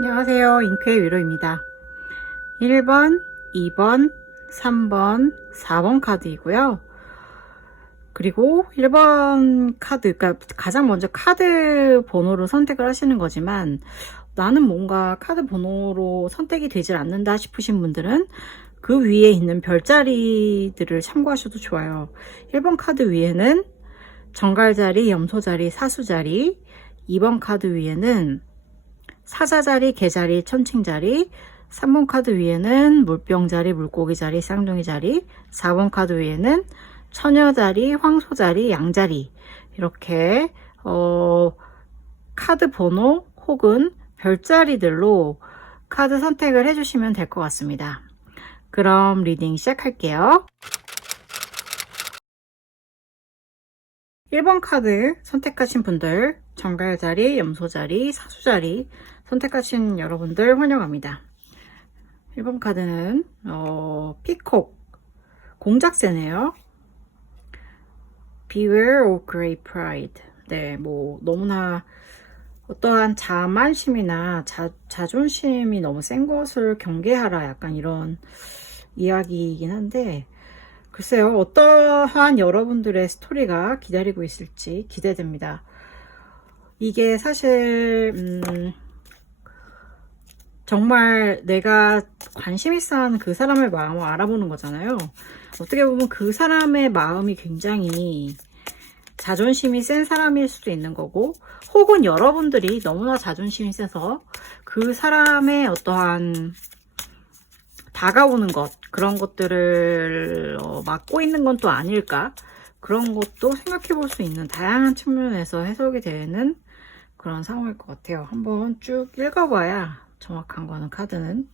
안녕하세요. 잉크의 위로입니다. 1번, 2번, 3번, 4번 카드이고요. 그리고 1번 카드, 그러니까 가장 먼저 카드 번호를 선택을 하시는 거지만 나는 뭔가 카드 번호로 선택이 되질 않는다 싶으신 분들은 그 위에 있는 별자리들을 참고하셔도 좋아요. 1번 카드 위에는 정갈자리, 염소자리, 사수자리, 2번 카드 위에는 사자자리, 개자리, 천칭자리, 3번 카드 위에는 물병자리, 물고기자리, 쌍둥이자리, 4번 카드 위에는 처녀자리, 황소자리, 양자리 이렇게 카드 번호 혹은 별자리들로 카드 선택을 해주시면 될 것 같습니다. 그럼 리딩 시작할게요. 1번 카드 선택하신 분들, 정갈자리, 염소자리, 사수자리 선택하신 여러분들 환영합니다. 1번 카드는 피콕 공작새네요. Beware of great pride. 네, 뭐 너무나 어떠한 자만심이나 자존심이 너무 센 것을 경계하라, 약간 이런 이야기이긴 한데, 글쎄요, 어떠한 여러분들의 스토리가 기다리고 있을지 기대됩니다. 이게 사실 정말 내가 관심 있어 하는 그 사람의 마음을 알아보는 거잖아요. 어떻게 보면 그 사람의 마음이 굉장히 자존심이 센 사람일 수도 있는 거고, 혹은 여러분들이 너무나 자존심이 세서 그 사람의 어떠한 다가오는 것, 그런 것들을 막고 있는 건 또 아닐까, 그런 것도 생각해 볼 수 있는 다양한 측면에서 해석이 되는 그런 상황일 것 같아요. 한번 쭉 읽어봐야 정확한 거는 카드는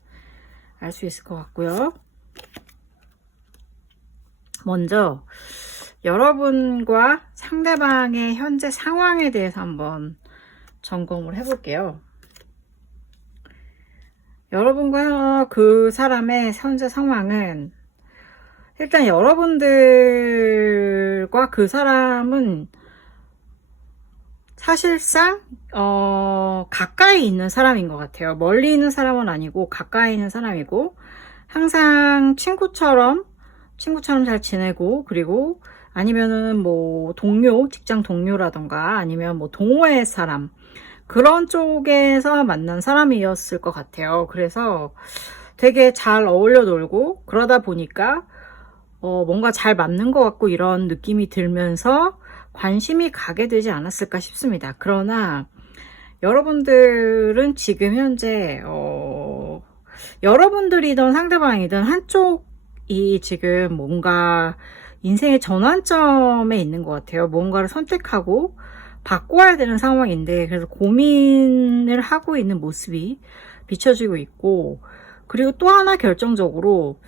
알 수 있을 것 같고요. 먼저 여러분과 상대방의 현재 상황에 대해서 한번 점검을 해볼게요. 여러분과 그 사람의 현재 상황은, 일단 여러분들과 그 사람은 사실상 가까이 있는 사람인 것 같아요. 멀리 있는 사람은 아니고 가까이 있는 사람이고, 항상 친구처럼 잘 지내고, 그리고 아니면은 뭐 동료, 직장 동료라던가 아니면 뭐 동호회 사람, 그런 쪽에서 만난 사람이었을 것 같아요. 그래서 되게 잘 어울려 놀고 그러다 보니까 뭔가 잘 맞는 것 같고 이런 느낌이 들면서 관심이 가게 되지 않았을까 싶습니다. 그러나 여러분들은 지금 현재 여러분들이든 상대방이든 한쪽이 지금 뭔가 인생의 전환점에 있는 것 같아요. 뭔가를 선택하고 바꿔야 되는 상황인데, 그래서 고민을 하고 있는 모습이 비춰지고 있고, 그리고 또 하나 결정적으로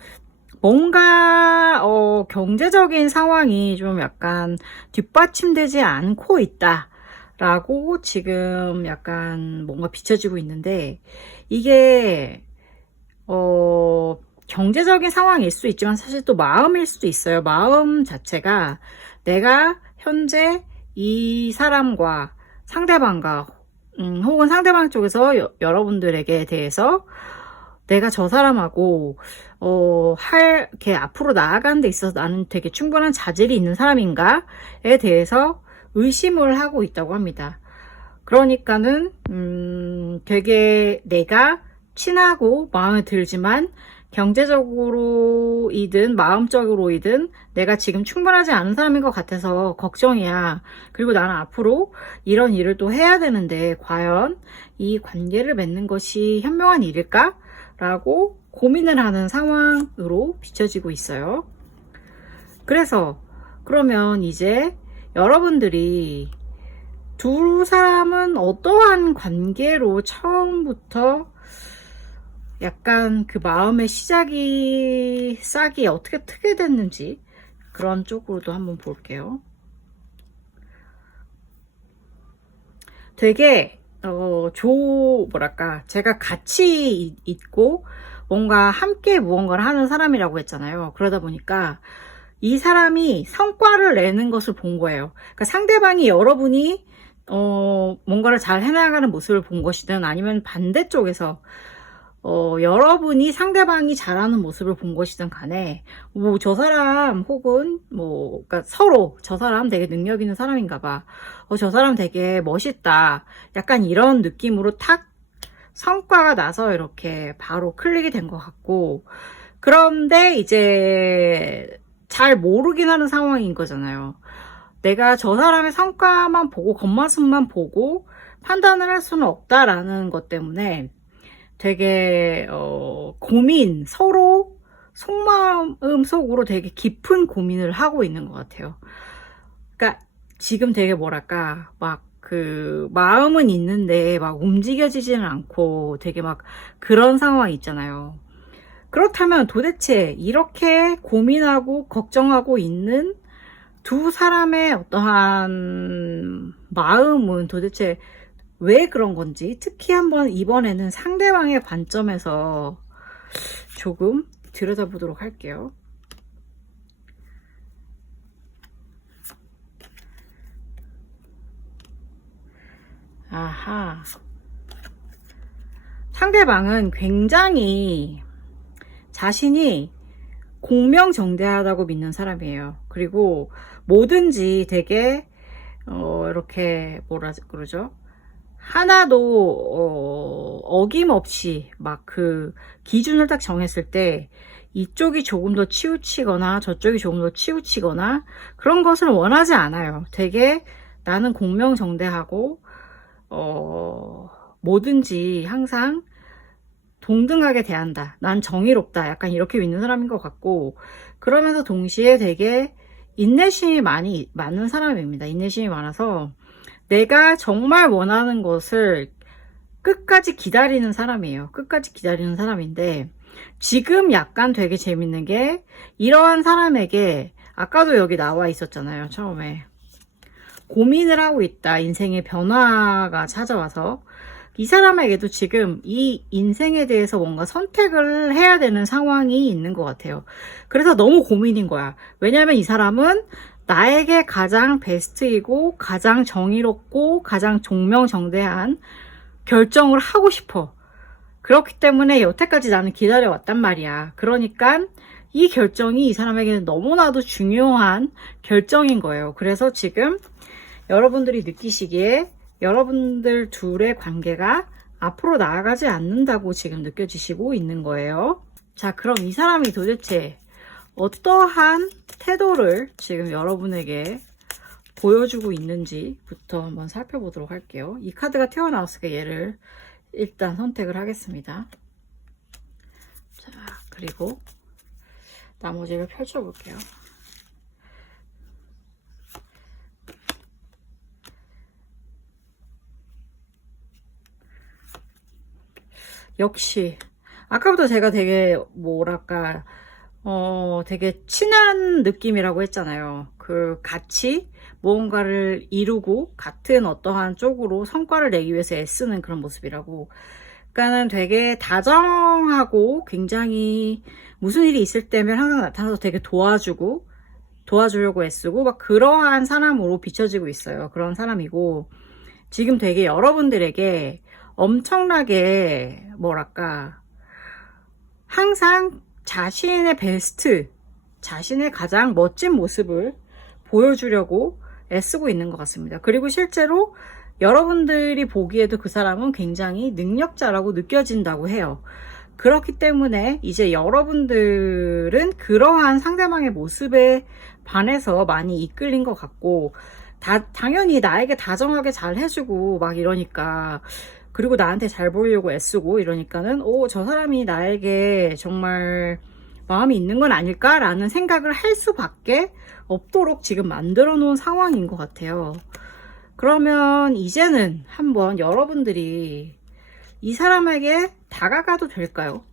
뭔가 경제적인 상황이 좀 약간 뒷받침되지 않고 있다 라고 지금 약간 뭔가 비춰지고 있는데, 이게 경제적인 상황일 수 있지만 사실 또 마음일 수도 있어요. 마음 자체가 내가 현재 이 사람과 상대방과 혹은 상대방 쪽에서 여러분들에게 대해서 내가 저 사람하고 이렇게 앞으로 나아가는 데 있어서 나는 되게 충분한 자질이 있는 사람인가에 대해서 의심을 하고 있다고 합니다. 그러니까는 되게 내가 친하고 마음에 들지만 경제적으로이든 마음적으로이든 내가 지금 충분하지 않은 사람인 것 같아서 걱정이야. 그리고 나는 앞으로 이런 일을 또 해야 되는데 과연 이 관계를 맺는 것이 현명한 일일까? 라고 고민을 하는 상황으로 비춰지고 있어요. 그래서 그러면 이제 여러분들이 두 사람은 어떠한 관계로 처음부터 약간 그 마음의 싹이 어떻게 트게 됐는지 그런 쪽으로도 한번 볼게요. 되게 뭐랄까, 제가 같이 있고 뭔가 함께 무언가를 하는 사람이라고 했잖아요. 그러다 보니까 이 사람이 성과를 내는 것을 본 거예요. 그러니까 상대방이 여러분이 뭔가를 잘 해나가는 모습을 본 것이든 아니면 반대쪽에서 여러분이 상대방이 잘하는 모습을 본 것이든 간에, 뭐, 저 사람, 혹은, 뭐, 그니까 서로, 저 사람 되게 능력 있는 사람인가 봐. 저 사람 되게 멋있다. 약간 이런 느낌으로 탁 성과가 나서 이렇게 바로 클릭이 된 것 같고, 그런데 이제 잘 모르긴 하는 상황인 거잖아요. 내가 저 사람의 성과만 보고, 겉모습만 보고 판단을 할 수는 없다라는 것 때문에 되게 서로 속마음 속으로 되게 깊은 고민을 하고 있는 것 같아요. 그러니까 지금 되게 뭐랄까 막 그 마음은 있는데 막 움직여지지는 않고 되게 막 그런 상황이 있잖아요. 그렇다면 도대체 이렇게 고민하고 걱정하고 있는 두 사람의 어떠한 마음은 도대체 왜 그런 건지, 특히 한번 이번에는 상대방의 관점에서 조금 들여다보도록 할게요. 아하. 상대방은 굉장히 자신이 공명정대하다고 믿는 사람이에요. 그리고 뭐든지 되게 이렇게 뭐라 그러죠? 하나도 어김없이 막 그 기준을 딱 정했을 때 이쪽이 조금 더 치우치거나 저쪽이 조금 더 치우치거나 그런 것을 원하지 않아요. 되게 나는 공명정대하고 뭐든지 항상 동등하게 대한다. 난 정의롭다. 약간 이렇게 믿는 사람인 것 같고, 그러면서 동시에 되게 인내심이 많은 사람입니다. 인내심이 많아서 내가 정말 원하는 것을 끝까지 기다리는 사람이에요. 끝까지 기다리는 사람인데, 지금 약간 되게 재밌는 게, 이러한 사람에게 아까도 여기 나와 있었잖아요. 처음에 고민을 하고 있다. 인생의 변화가 찾아와서 이 사람에게도 지금 이 인생에 대해서 뭔가 선택을 해야 되는 상황이 있는 것 같아요. 그래서 너무 고민인 거야. 왜냐하면 이 사람은 나에게 가장 베스트이고 가장 정의롭고 가장 종명정대한 결정을 하고 싶어. 그렇기 때문에 여태까지 나는 기다려왔단 말이야. 그러니까 이 결정이 이 사람에게는 너무나도 중요한 결정인 거예요. 그래서 지금 여러분들이 느끼시기에 여러분들 둘의 관계가 앞으로 나아가지 않는다고 지금 느껴지시고 있는 거예요. 자, 그럼 이 사람이 도대체 어떠한 태도를 지금 여러분에게 보여주고 있는지부터 한번 살펴보도록 할게요. 이 카드가 튀어나왔으니까 얘를 일단 선택을 하겠습니다. 자, 그리고 나머지를 펼쳐볼게요. 역시 아까부터 제가 되게 뭐랄까 되게 친한 느낌이라고 했잖아요. 그 같이 무언가를 이루고 같은 어떠한 쪽으로 성과를 내기 위해서 애쓰는 그런 모습이라고. 그러니까는 되게 다정하고 굉장히 무슨 일이 있을 때면 항상 나타나서 되게 도와주려고 애쓰고 막 그러한 사람으로 비춰지고 있어요. 그런 사람이고, 지금 되게 여러분들에게 엄청나게 뭐랄까 항상 자신의 베스트, 자신의 가장 멋진 모습을 보여주려고 애쓰고 있는 것 같습니다. 그리고 실제로 여러분들이 보기에도 그 사람은 굉장히 능력자라고 느껴진다고 해요. 그렇기 때문에 이제 여러분들은 그러한 상대방의 모습에 반해서 많이 이끌린 것 같고, 당연히 나에게 다정하게 잘 해주고 막 이러니까, 그리고 나한테 잘 보이려고 애쓰고 이러니까는 저 사람이 나에게 정말 마음이 있는 건 아닐까라는 생각을 할 수밖에 없도록 지금 만들어 놓은 상황인 것 같아요. 그러면 이제는 한번 여러분들이 이 사람에게 다가가도 될까요?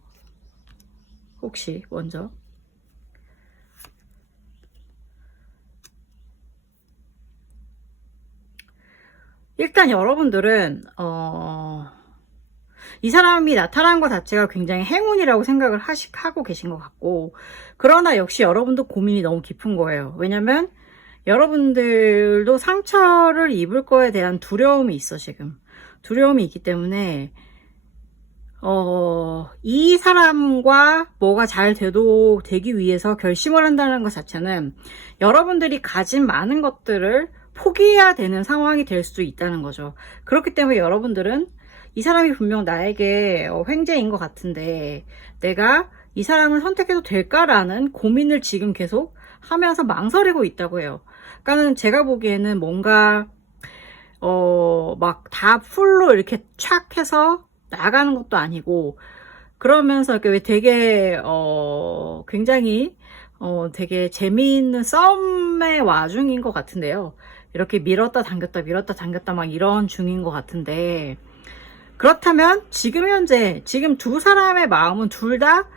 혹시 먼저 일단 여러분들은 이 사람이 나타난 것 자체가 굉장히 행운이라고 생각을 하고 계신 것 같고, 그러나 역시 여러분도 고민이 너무 깊은 거예요. 왜냐면 여러분들도 상처를 입을 거에 대한 두려움이 있어, 지금. 두려움이 있기 때문에, 이 사람과 뭐가 잘 되기 위해서 결심을 한다는 것 자체는 여러분들이 가진 많은 것들을 포기해야 되는 상황이 될 수도 있다는 거죠. 그렇기 때문에 여러분들은 이 사람이 분명 나에게 횡재인 것 같은데 내가 이 사람을 선택해도 될까라는 고민을 지금 계속 하면서 망설이고 있다고 해요. 그러니까는 제가 보기에는 뭔가 막 다 풀로 이렇게 촥 해서 나가는 것도 아니고 그러면서 이렇게 왜 되게 굉장히 되게 재미있는 썸의 와중인 것 같은데요. 이렇게 밀었다 당겼다 막 이런 중인 것 같은데 그렇다면 지금 현재 지금 두 사람의 마음은 둘 다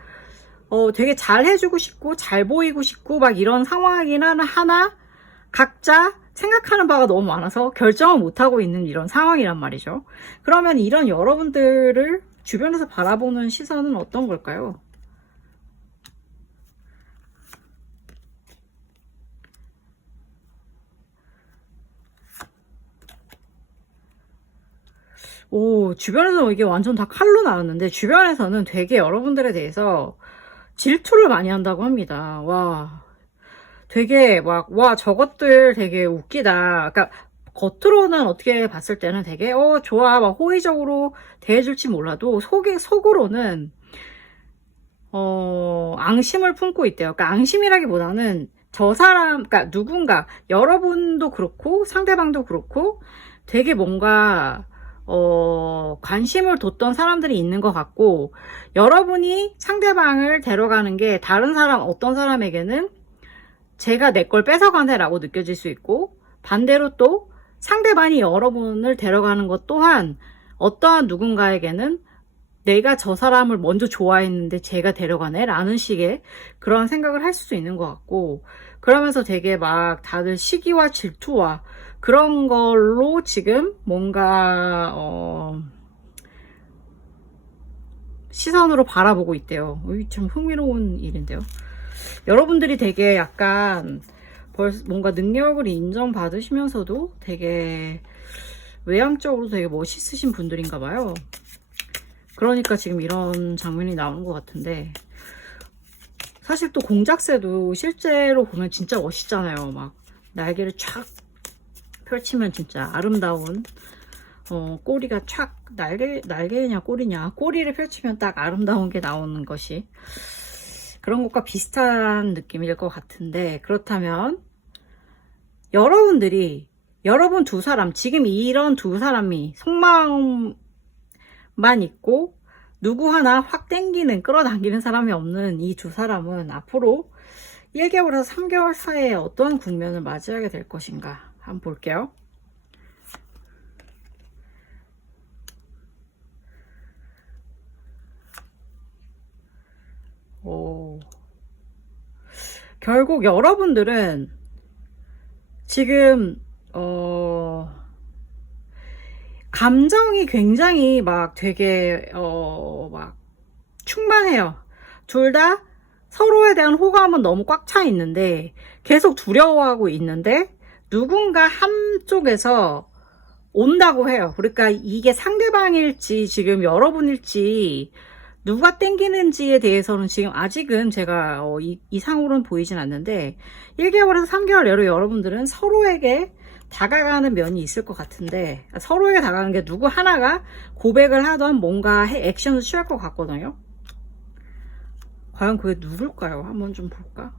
되게 잘 해주고 싶고 잘 보이고 싶고 막 이런 상황이긴 하나 각자 생각하는 바가 너무 많아서 결정을 못하고 있는 이런 상황이란 말이죠. 그러면 이런 여러분들을 주변에서 바라보는 시선은 어떤 걸까요? 오, 주변에서 이게 완전 다 칼로 나왔는데 주변에서는 되게 여러분들에 대해서 질투를 많이 한다고 합니다. 와, 되게 막, 와, 저것들 되게 웃기다. 그러니까 겉으로는 어떻게 봤을 때는 되게 좋아, 막 호의적으로 대해줄지 몰라도 속으로는 앙심을 품고 있대요. 그러니까 앙심이라기보다는 저 사람, 그러니까 누군가 여러분도 그렇고 상대방도 그렇고 되게 뭔가 관심을 뒀던 사람들이 있는 것 같고 여러분이 상대방을 데려가는 게 다른 사람 어떤 사람에게는 제가 내 걸 뺏어가네라고 느껴질 수 있고 반대로 또 상대방이 여러분을 데려가는 것 또한 어떠한 누군가에게는 내가 저 사람을 먼저 좋아했는데 제가 데려가네 라는 식의 그런 생각을 할 수도 있는 것 같고 그러면서 되게 막 다들 시기와 질투와 그런 걸로 지금 뭔가 시선으로 바라보고 있대요. 참 흥미로운 일인데요. 여러분들이 되게 약간 뭔가 능력을 인정받으시면서도 되게 외향적으로 되게 멋있으신 분들인가 봐요. 그러니까 지금 이런 장면이 나오는 것 같은데 사실 또 공작새도 실제로 보면 진짜 멋있잖아요. 막 날개를 촥 펼치면 진짜 아름다운 꼬리가 촥 날개냐 꼬리냐 꼬리를 펼치면 딱 아름다운 게 나오는 것이 그런 것과 비슷한 느낌일 것 같은데 그렇다면 여러분 두 사람 지금 이런 두 사람이 속마음만 있고 누구 하나 확 땡기는 끌어당기는 사람이 없는 이 두 사람은 앞으로 1개월에서 3개월 사이에 어떤 국면을 맞이하게 될 것인가 한번 볼게요. 오. 결국 여러분들은 지금 감정이 굉장히 막 되게 막 충만해요. 둘 다 서로에 대한 호감은 너무 꽉 차 있는데 계속 두려워하고 있는데 누군가 한쪽에서 온다고 해요. 그러니까 이게 상대방일지 지금 여러분일지 누가 땡기는지에 대해서는 지금 아직은 제가 이상으로는 보이진 않는데 1개월에서 3개월 내로 여러분들은 서로에게 다가가는 면이 있을 것 같은데 서로에게 다가가는 게 누구 하나가 고백을 하던 뭔가 액션을 취할 것 같거든요. 과연 그게 누굴까요? 한번 좀 볼까?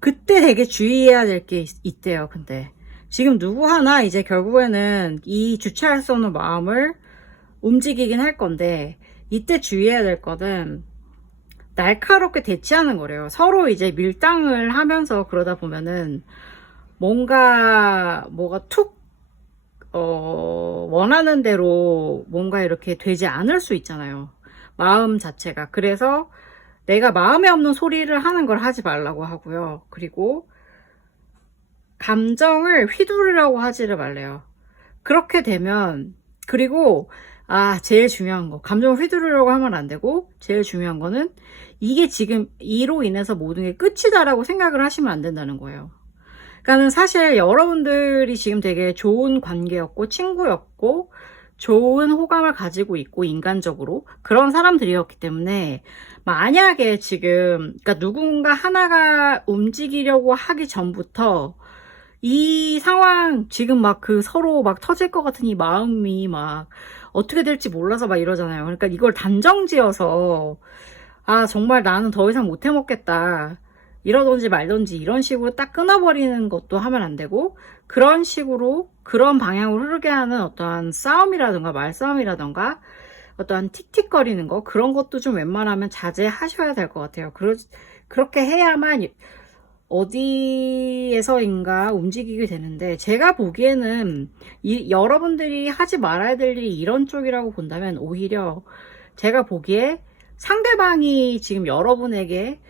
그때 되게 주의해야 될 게 있대요. 근데 지금 누구 하나 이제 결국에는 이 주체할 수 없는 마음을 움직이긴 할 건데 이때 주의해야 될 거는 날카롭게 대치하는 거래요. 서로 이제 밀당을 하면서 그러다 보면은 뭐가 툭 원하는 대로 뭔가 이렇게 되지 않을 수 있잖아요. 마음 자체가. 그래서 내가 마음에 없는 소리를 하는 걸 하지 말라고 하고요. 그리고 감정을 휘두르려고 하지를 말래요. 그렇게 되면 그리고 제일 중요한 거. 감정을 휘두르려고 하면 안 되고, 제일 중요한 거는 이게 지금 이로 인해서 모든 게 끝이다라고 생각을 하시면 안 된다는 거예요. 그러니까는 사실 여러분들이 지금 되게 좋은 관계였고, 친구였고, 좋은 호감을 가지고 있고, 인간적으로 그런 사람들이었기 때문에, 만약에 지금, 그러니까 누군가 하나가 움직이려고 하기 전부터 이 상황 지금 막 그 서로 막 터질 것 같은 이 마음이 막 어떻게 될지 몰라서 막 이러잖아요. 그러니까 이걸 단정지어서 정말 나는 더 이상 못 해먹겠다 이러던지 말던지 이런 식으로 딱 끊어버리는 것도 하면 안 되고, 그런 식으로 그런 방향으로 흐르게 하는 어떠한 싸움이라든가 말싸움이라든가 어떠한 틱틱거리는 거, 그런 것도 좀 웬만하면 자제하셔야 될 것 같아요. 그렇게 해야만 어디에서인가 움직이게 되는데, 제가 보기에는 여러분들이 하지 말아야 될 일이 이런 쪽이라고 본다면, 오히려 제가 보기에 상대방이 지금 여러분에게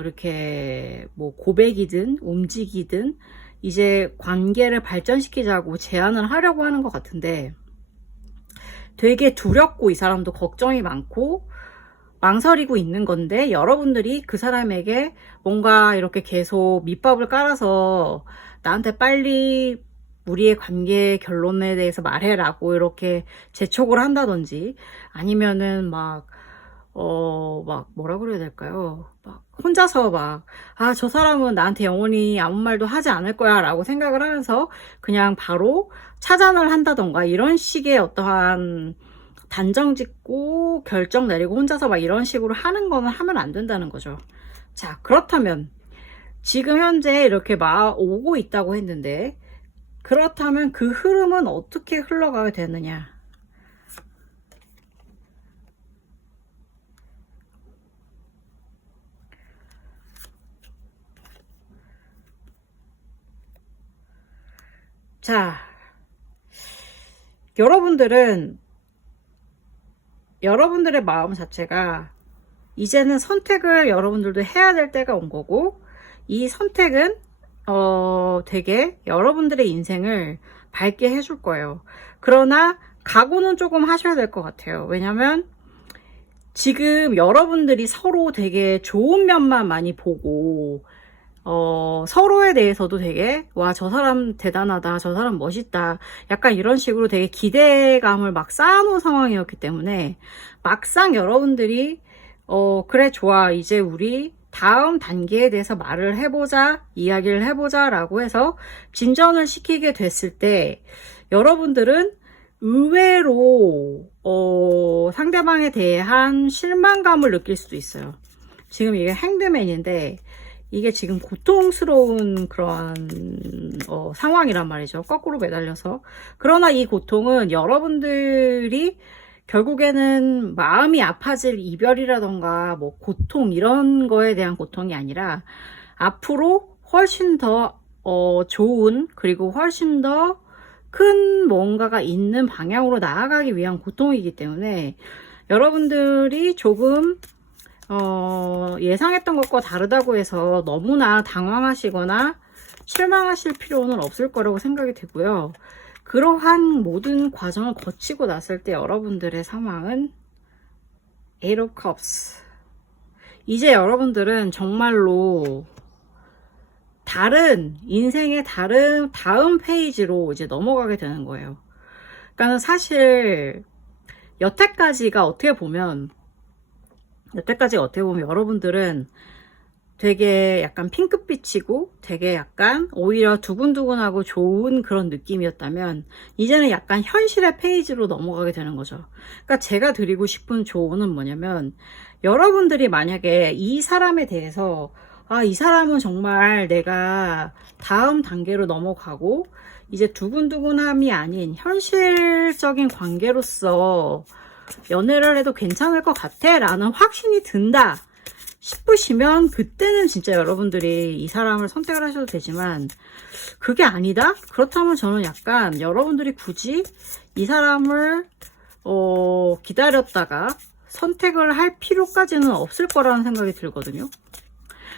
이렇게 뭐 고백이든 움직이든 이제 관계를 발전시키자고 제안을 하려고 하는 것 같은데, 되게 두렵고 이 사람도 걱정이 많고 망설이고 있는 건데, 여러분들이 그 사람에게 뭔가 이렇게 계속 밑밥을 깔아서 나한테 빨리 우리의 관계 결론에 대해서 말해라고 이렇게 재촉을 한다든지, 아니면은 막 뭐라 그래야 될까요? 막 혼자서 저 사람은 나한테 영원히 아무 말도 하지 않을 거야 라고 생각을 하면서 그냥 바로 차단을 한다던가, 이런 식의 어떠한 단정 짓고 결정 내리고 혼자서 막 이런 식으로 하는 거는 하면 안 된다는 거죠. 자, 그렇다면 지금 현재 이렇게 오고 있다고 했는데, 그렇다면 그 흐름은 어떻게 흘러가게 되느냐? 자, 여러분들의 마음 자체가 이제는 선택을 여러분들도 해야 될 때가 온 거고, 이 선택은 되게 여러분들의 인생을 밝게 해줄 거예요. 그러나 각오는 조금 하셔야 될 것 같아요. 왜냐면 지금 여러분들이 서로 되게 좋은 면만 많이 보고 서로에 대해서도 되게 저 사람 대단하다, 저 사람 멋있다, 약간 이런 식으로 되게 기대감을 막 쌓아놓은 상황이었기 때문에, 막상 여러분들이 그래 좋아, 이제 우리 다음 단계에 대해서 말을 해보자, 이야기를 해보자 라고 해서 진전을 시키게 됐을 때, 여러분들은 의외로 상대방에 대한 실망감을 느낄 수도 있어요. 지금 이게 행드맨인데, 이게 지금 고통스러운 그런 상황이란 말이죠. 거꾸로 매달려서. 그러나 이 고통은 여러분들이 결국에는 마음이 아파질 이별이라던가 뭐 고통, 이런 거에 대한 고통이 아니라 앞으로 훨씬 더 좋은, 그리고 훨씬 더 큰 뭔가가 있는 방향으로 나아가기 위한 고통이기 때문에, 여러분들이 조금 예상했던 것과 다르다고 해서 너무나 당황하시거나 실망하실 필요는 없을 거라고 생각이 되고요. 그러한 모든 과정을 거치고 났을 때 여러분들의 상황은 Eight of Cups. 이제 여러분들은 정말로 인생의 다음 페이지로 이제 넘어가게 되는 거예요. 그러니까 사실 여태까지가 어떻게 보면 여러분들은 되게 약간 핑크빛이고 되게 약간 오히려 두근두근하고 좋은 그런 느낌이었다면, 이제는 약간 현실의 페이지로 넘어가게 되는 거죠. 그러니까 제가 드리고 싶은 조언은 뭐냐면, 여러분들이 만약에 이 사람에 대해서 이 사람은 정말 내가 다음 단계로 넘어가고 이제 두근두근함이 아닌 현실적인 관계로서 연애를 해도 괜찮을 것 같아 라는 확신이 든다 싶으시면, 그때는 진짜 여러분들이 이 사람을 선택을 하셔도 되지만, 그게 아니다? 그렇다면 저는 약간 여러분들이 굳이 이 사람을 기다렸다가 선택을 할 필요까지는 없을 거라는 생각이 들거든요.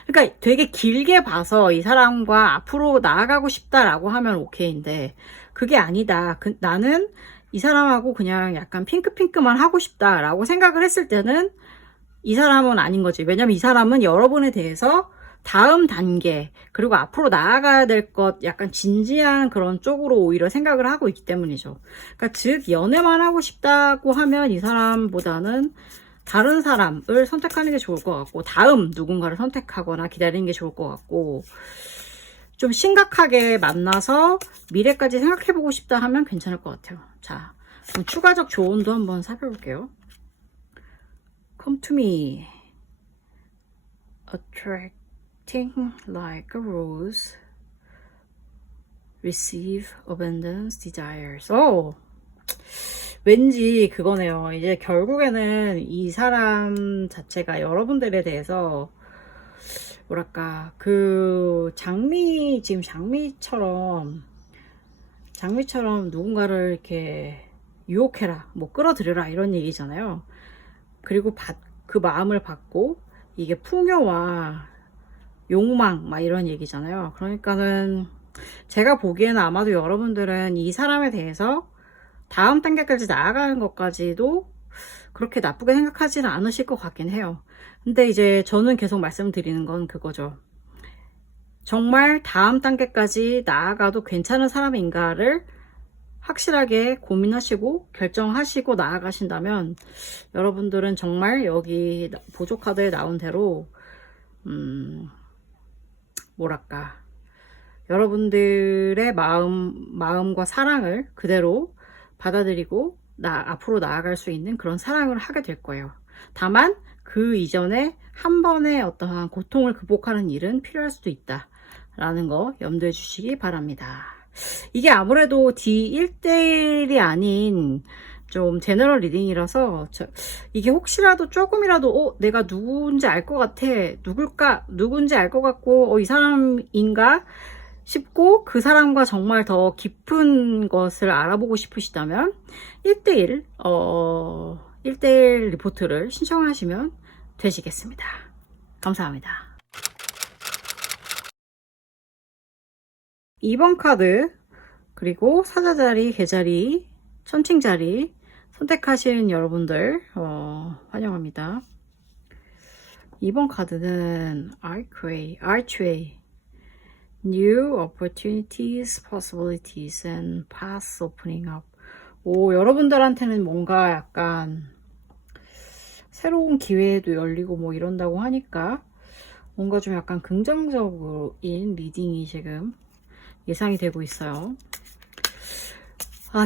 그러니까 되게 길게 봐서 이 사람과 앞으로 나아가고 싶다라고 하면 오케이인데, 그게 아니다. 나는 이 사람하고 그냥 약간 핑크핑크만 하고 싶다라고 생각을 했을 때는 이 사람은 아닌 거지. 왜냐면 이 사람은 여러분에 대해서 다음 단계, 그리고 앞으로 나아가야 될 것, 약간 진지한 그런 쪽으로 오히려 생각을 하고 있기 때문이죠. 그러니까 즉, 연애만 하고 싶다고 하면 이 사람보다는 다른 사람을 선택하는 게 좋을 것 같고, 다음 누군가를 선택하거나 기다리는 게 좋을 것 같고, 좀 심각하게 만나서 미래까지 생각해보고 싶다 하면 괜찮을 것 같아요. 자, 그럼 추가적 조언도 한번 살펴볼게요. Come to me. Attracting like a rose. Receive abundance desires. 왠지 그거네요. 이제 결국에는 이 사람 자체가 여러분들에 대해서 뭐랄까 그 지금 장미처럼 누군가를 이렇게 유혹해라, 뭐 끌어들여라 이런 얘기잖아요. 그리고 그 마음을 받고 이게 풍요와 욕망 막 이런 얘기잖아요. 그러니까는 제가 보기에는 아마도 여러분들은 이 사람에 대해서 다음 단계까지 나아가는 것까지도 그렇게 나쁘게 생각하지는 않으실 것 같긴 해요. 근데 이제 저는 계속 말씀드리는 건 그거죠. 정말 다음 단계까지 나아가도 괜찮은 사람인가를 확실하게 고민하시고 결정하시고 나아가신다면 여러분들은 정말 여기 보조카드에 나온 대로 뭐랄까 여러분들의 마음과 사랑을 그대로 받아들이고 앞으로 나아갈 수 있는 그런 사랑을 하게 될 거예요. 다만 그 이전에 한 번의 어떠한 고통을 극복하는 일은 필요할 수도 있다 라는 거 염두해 주시기 바랍니다. 이게 아무래도 D1대1이 아닌 좀 제너럴 리딩이라서 이게 혹시라도 조금이라도 내가 누군지 알 것 같아, 누군지 알 것 같고 이 사람인가 싶고 그 사람과 정말 더 깊은 것을 알아보고 싶으시다면 1대1 리포트를 신청하시면 되시겠습니다. 감사합니다. 2번 카드, 그리고 사자자리, 개자리, 천칭자리 선택하신 여러분들 환영합니다. 2번 카드는 Archway, New Opportunities, Possibilities and Paths Opening Up. 여러분들한테는 뭔가 약간 새로운 기회도 열리고 뭐 이런다고 하니까 뭔가 좀 약간 긍정적인 리딩이 지금 예상이 되고 있어요.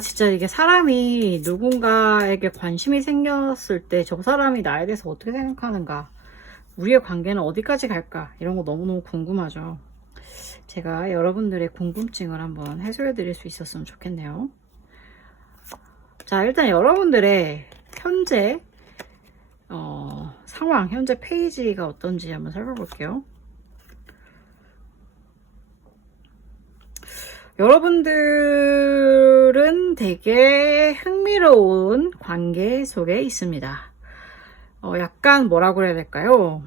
진짜 이게 사람이 누군가에게 관심이 생겼을 때 저 사람이 나에 대해서 어떻게 생각하는가, 우리의 관계는 어디까지 갈까, 이런 거 너무너무 궁금하죠. 제가 여러분들의 궁금증을 한번 해소해 드릴 수 있었으면 좋겠네요. 자, 일단 여러분들의 현재 상황, 현재 페이지가 어떤지 한번 살펴볼게요. 여러분들은 되게 흥미로운 관계 속에 있습니다. 약간 뭐라고 해야 될까요?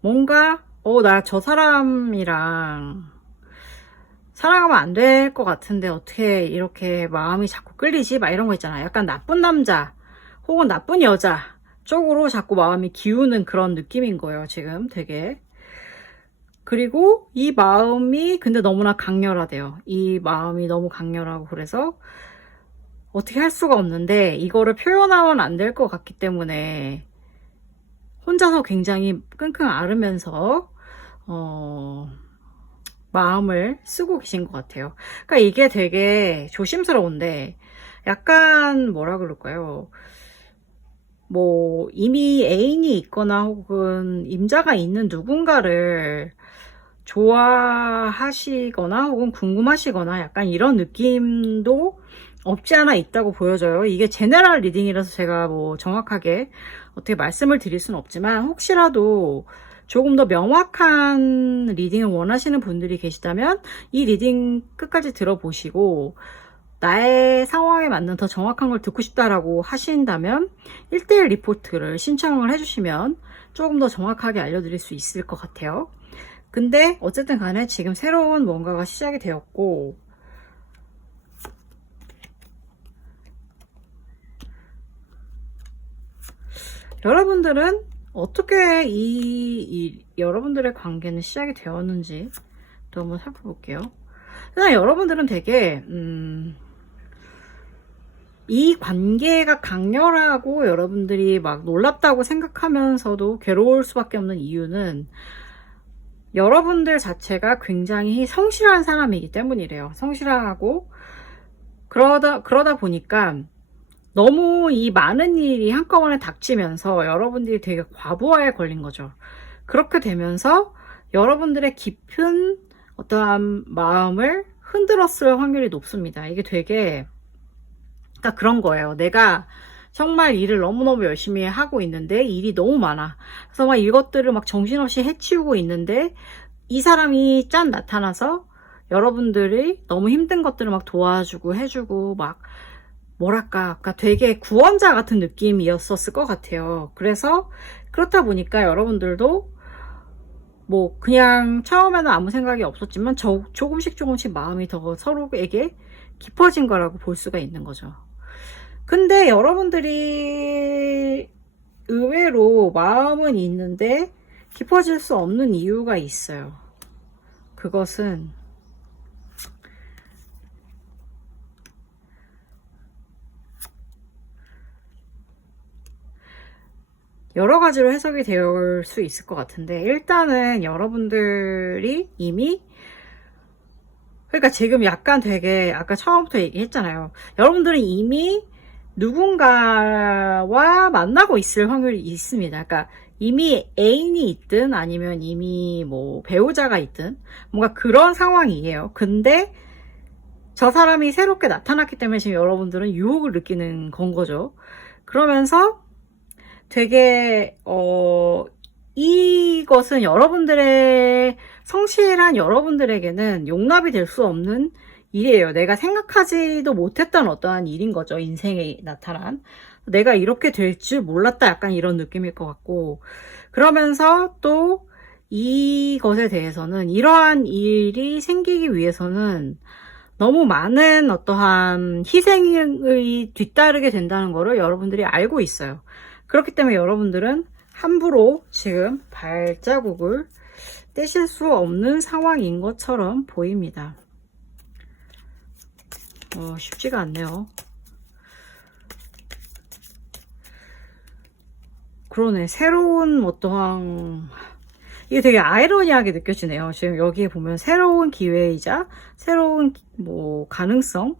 뭔가 나 저 사람이랑 사랑하면 안 될 것 같은데 어떻게 이렇게 마음이 자꾸 끌리지? 막 이런 거 있잖아요. 약간 나쁜 남자 혹은 나쁜 여자 쪽으로 자꾸 마음이 기우는 그런 느낌인 거예요, 지금 되게. 그리고 이 마음이 근데 너무나 강렬하대요. 이 마음이 너무 강렬하고 그래서 어떻게 할 수가 없는데 이거를 표현하면 안 될 것 같기 때문에 혼자서 굉장히 끙끙 앓으면서 마음을 쓰고 계신 것 같아요. 그러니까 이게 되게 조심스러운데 약간 뭐라 그럴까요? 뭐 이미 애인이 있거나 혹은 임자가 있는 누군가를 좋아하시거나 혹은 궁금하시거나 약간 이런 느낌도 없지 않아 있다고 보여져요. 이게 제너럴 리딩이라서 제가 뭐 정확하게 어떻게 말씀을 드릴 수는 없지만 혹시라도 조금 더 명확한 리딩을 원하시는 분들이 계시다면 이 리딩 끝까지 들어보시고 나의 상황에 맞는 더 정확한 걸 듣고 싶다라고 하신다면 1대1 리포트를 신청을 해주시면 조금 더 정확하게 알려드릴 수 있을 것 같아요. 근데 어쨌든 간에 지금 새로운 뭔가가 시작이 되었고 여러분들은 어떻게 여러분들의 관계는 시작이 되었는지 또 한번 살펴볼게요. 그냥 여러분들은 되게 이 관계가 강렬하고 여러분들이 막 놀랍다고 생각하면서도 괴로울 수밖에 없는 이유는 여러분들 자체가 굉장히 성실한 사람이기 때문이래요. 성실하고 그러다 보니까 너무 이 많은 일이 한꺼번에 닥치면서 여러분들이 되게 과부하에 걸린 거죠. 그렇게 되면서 여러분들의 깊은 어떠한 마음을 흔들었을 확률이 높습니다. 이게 되게 그러니까 그런 거예요. 내가 정말 일을 너무너무 열심히 하고 있는데 일이 너무 많아. 그래서 막 이것들을 막 정신없이 해치우고 있는데 이 사람이 짠 나타나서 여러분들이 너무 힘든 것들을 막 도와주고 해주고 막 뭐랄까 되게 구원자 같은 느낌이었었을 것 같아요. 그래서 그렇다 보니까 여러분들도 뭐 그냥 처음에는 아무 생각이 없었지만 조금씩 마음이 더 서로에게 깊어진 거라고 볼 수가 있는 거죠. 근데 여러분들이 의외로 마음은 있는데 깊어질 수 없는 이유가 있어요. 그것은 여러 가지로 해석이 될 수 있을 것 같은데, 일단은 여러분들이 이미 그러니까 지금 약간 되게 아까 처음부터 얘기했잖아요. 여러분들은 이미 누군가와 만나고 있을 확률이 있습니다. 그러니까 이미 애인이 있든 아니면 이미 뭐 배우자가 있든 뭔가 그런 상황이에요. 근데 저 사람이 새롭게 나타났기 때문에 지금 여러분들은 유혹을 느끼는 건 거죠. 그러면서 되게 이것은 여러분들의 성실한 여러분들에게는 용납이 될 수 없는 일이에요. 내가 생각하지도 못했던 어떠한 일인 거죠. 인생에 나타난. 내가 이렇게 될 줄 몰랐다. 약간 이런 느낌일 것 같고. 그러면서 또 이것에 대해서는 이러한 일이 생기기 위해서는 너무 많은 어떠한 희생이 뒤따르게 된다는 거를 여러분들이 알고 있어요. 그렇기 때문에 여러분들은 함부로 지금 발자국을 떼실 수 없는 상황인 것처럼 보입니다. 쉽지가 않네요. 그러네. 새로운 어떠한 이게 되게 아이러니하게 느껴지네요. 지금 여기에 보면 새로운 기회이자 새로운 뭐 가능성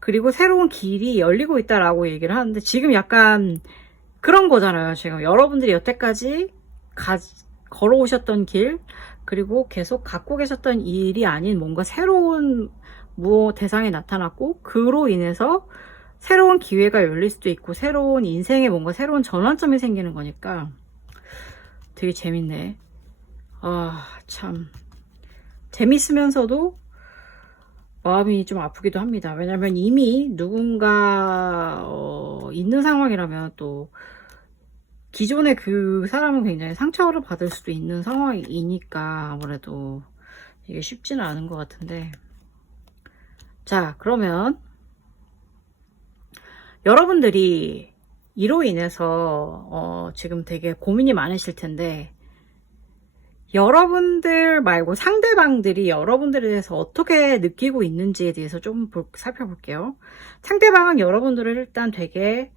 그리고 새로운 길이 열리고 있다라고 얘기를 하는데 지금 약간 그런 거잖아요. 지금 여러분들이 여태까지 걸어오셨던 길 그리고 계속 갖고 계셨던 일이 아닌 뭔가 새로운 대상이 나타났고 그로 인해서 새로운 기회가 열릴 수도 있고 새로운 인생에 뭔가 새로운 전환점이 생기는 거니까 되게 재밌네. 참 재밌으면서도 마음이 좀 아프기도 합니다. 왜냐면 이미 누군가 있는 상황이라면 또 기존의 그 사람은 굉장히 상처를 받을 수도 있는 상황이니까 아무래도 이게 쉽지는 않은 것 같은데, 자 그러면 여러분들이 이로 인해서 지금 되게 고민이 많으실 텐데 여러분들 말고 상대방들이 여러분들에 대해서 어떻게 느끼고 있는지에 대해서 좀 살펴볼게요. 상대방은 여러분들을 일단 되게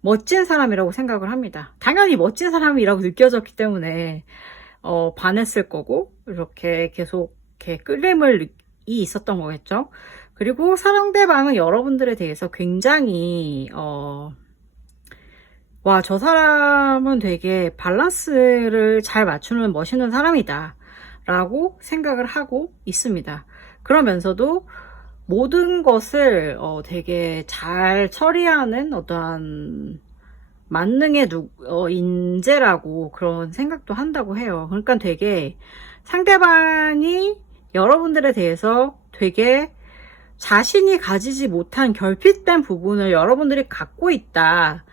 멋진 사람이라고 생각을 합니다. 당연히 멋진 사람이라고 느껴졌기 때문에 반했을 거고 이렇게 계속 이렇게 끌림이 있었던 거겠죠. 그리고 상대방은 여러분들에 대해서 굉장히 와, 저 사람은 되게 밸런스를 잘 맞추는 멋있는 사람이다 라고 생각을 하고 있습니다. 그러면서도 모든 것을 되게 잘 처리하는 어떠한 만능의 인재라고 그런 생각도 한다고 해요. 그러니까 되게 상대방이 여러분들에 대해서 되게 자신이 가지지 못한 결핍된 부분을 여러분들이 갖고 있다.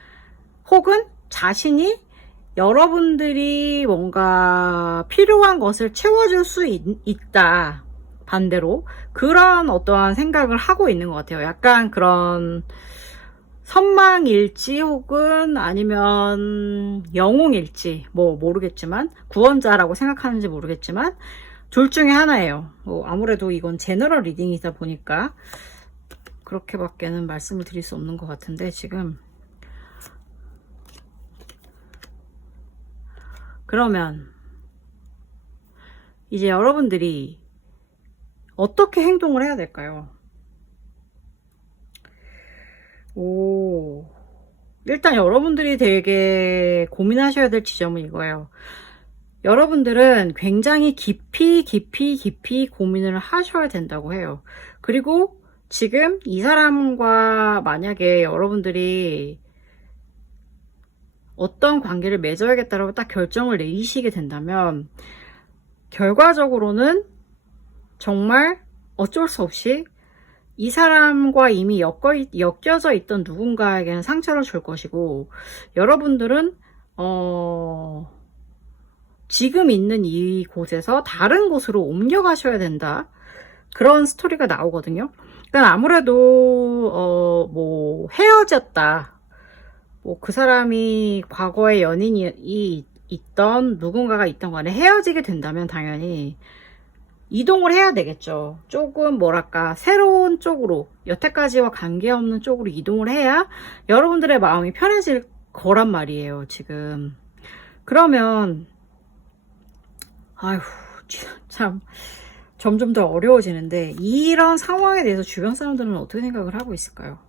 혹은 자신이 여러분들이 뭔가 필요한 것을 채워줄 수 있다. 반대로 그런 어떠한 생각을 하고 있는 것 같아요. 약간 그런 선망일지 혹은 아니면 영웅일지 뭐 모르겠지만, 구원자라고 생각하는지 모르겠지만 둘 중에 하나예요. 아무래도 이건 제너럴 리딩이다 보니까 그렇게밖에는 말씀을 드릴 수 없는 것 같은데, 지금 그러면 이제 여러분들이 어떻게 행동을 해야 될까요? 일단 여러분들이 되게 고민하셔야 될 지점은 이거예요. 여러분들은 굉장히 깊이 고민을 하셔야 된다고 해요. 그리고 지금 이 사람과 만약에 여러분들이 어떤 관계를 맺어야겠다라고 딱 결정을 내리시게 된다면, 결과적으로는 정말 어쩔 수 없이 이 사람과 이미 엮여져 있던 누군가에게는 상처를 줄 것이고, 여러분들은 지금 있는 이곳에서 다른 곳으로 옮겨가셔야 된다, 그런 스토리가 나오거든요. 그러니까 아무래도 뭐 헤어졌다, 뭐 그 사람이 과거에 연인이 있던 누군가가 있던 간에 헤어지게 된다면 당연히 이동을 해야 되겠죠. 조금 뭐랄까 새로운 쪽으로, 여태까지와 관계없는 쪽으로 이동을 해야 여러분들의 마음이 편해질 거란 말이에요, 지금. 그러면 아휴, 참 점점 더 어려워지는데, 이런 상황에 대해서 주변 사람들은 어떻게 생각을 하고 있을까요?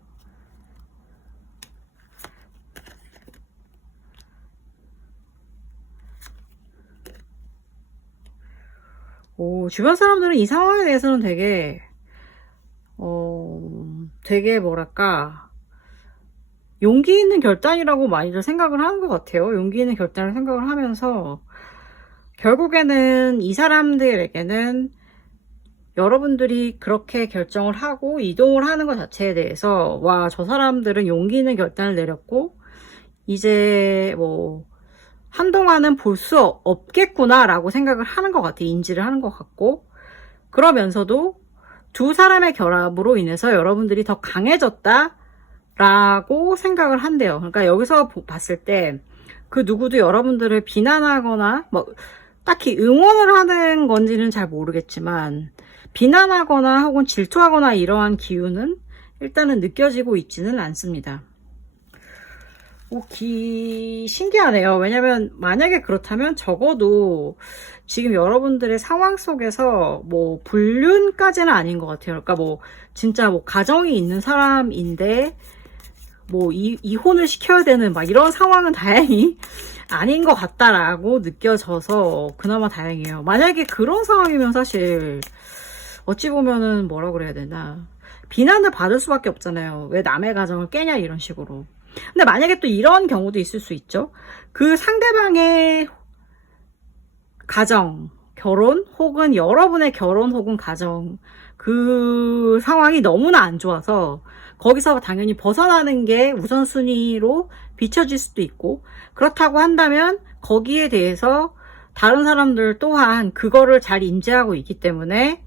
주변 사람들은 이 상황에 대해서는 되게 뭐랄까 용기 있는 결단이라고 많이들 생각을 하는 것 같아요. 용기 있는 결단을 생각을 하면서 결국에는 이 사람들에게는 여러분들이 그렇게 결정을 하고 이동을 하는 것 자체에 대해서, 와, 저 사람들은 용기 있는 결단을 내렸고 이제 뭐 한동안은 볼 수 없겠구나 라고 생각을 하는 것 같아요. 인지를 하는 것 같고, 그러면서도 두 사람의 결합으로 인해서 여러분들이 더 강해졌다 라고 생각을 한대요. 그러니까 여기서 봤을 때 그 누구도 여러분들을 비난하거나 뭐 딱히 응원을 하는 건지는 잘 모르겠지만, 비난하거나 혹은 질투하거나 이러한 기운은 일단은 느껴지고 있지는 않습니다. 신기하네요. 왜냐면 만약에 그렇다면 적어도 지금 여러분들의 상황 속에서 뭐 불륜까지는 아닌 것 같아요. 그러니까 뭐 진짜 뭐 가정이 있는 사람인데 뭐 이혼을 시켜야 되는 막 이런 상황은 다행히 아닌 것 같다라고 느껴져서 그나마 다행이에요. 만약에 그런 상황이면 사실 어찌 보면은 뭐라 그래야 되나, 비난을 받을 수밖에 없잖아요. 왜 남의 가정을 깨냐 이런 식으로. 근데 만약에 또 이런 경우도 있을 수 있죠. 그 상대방의 가정, 결혼 혹은 여러분의 결혼 혹은 가정, 그 상황이 너무나 안 좋아서 거기서 당연히 벗어나는 게 우선순위로 비춰질 수도 있고, 그렇다고 한다면 거기에 대해서 다른 사람들 또한 그거를 잘 인지하고 있기 때문에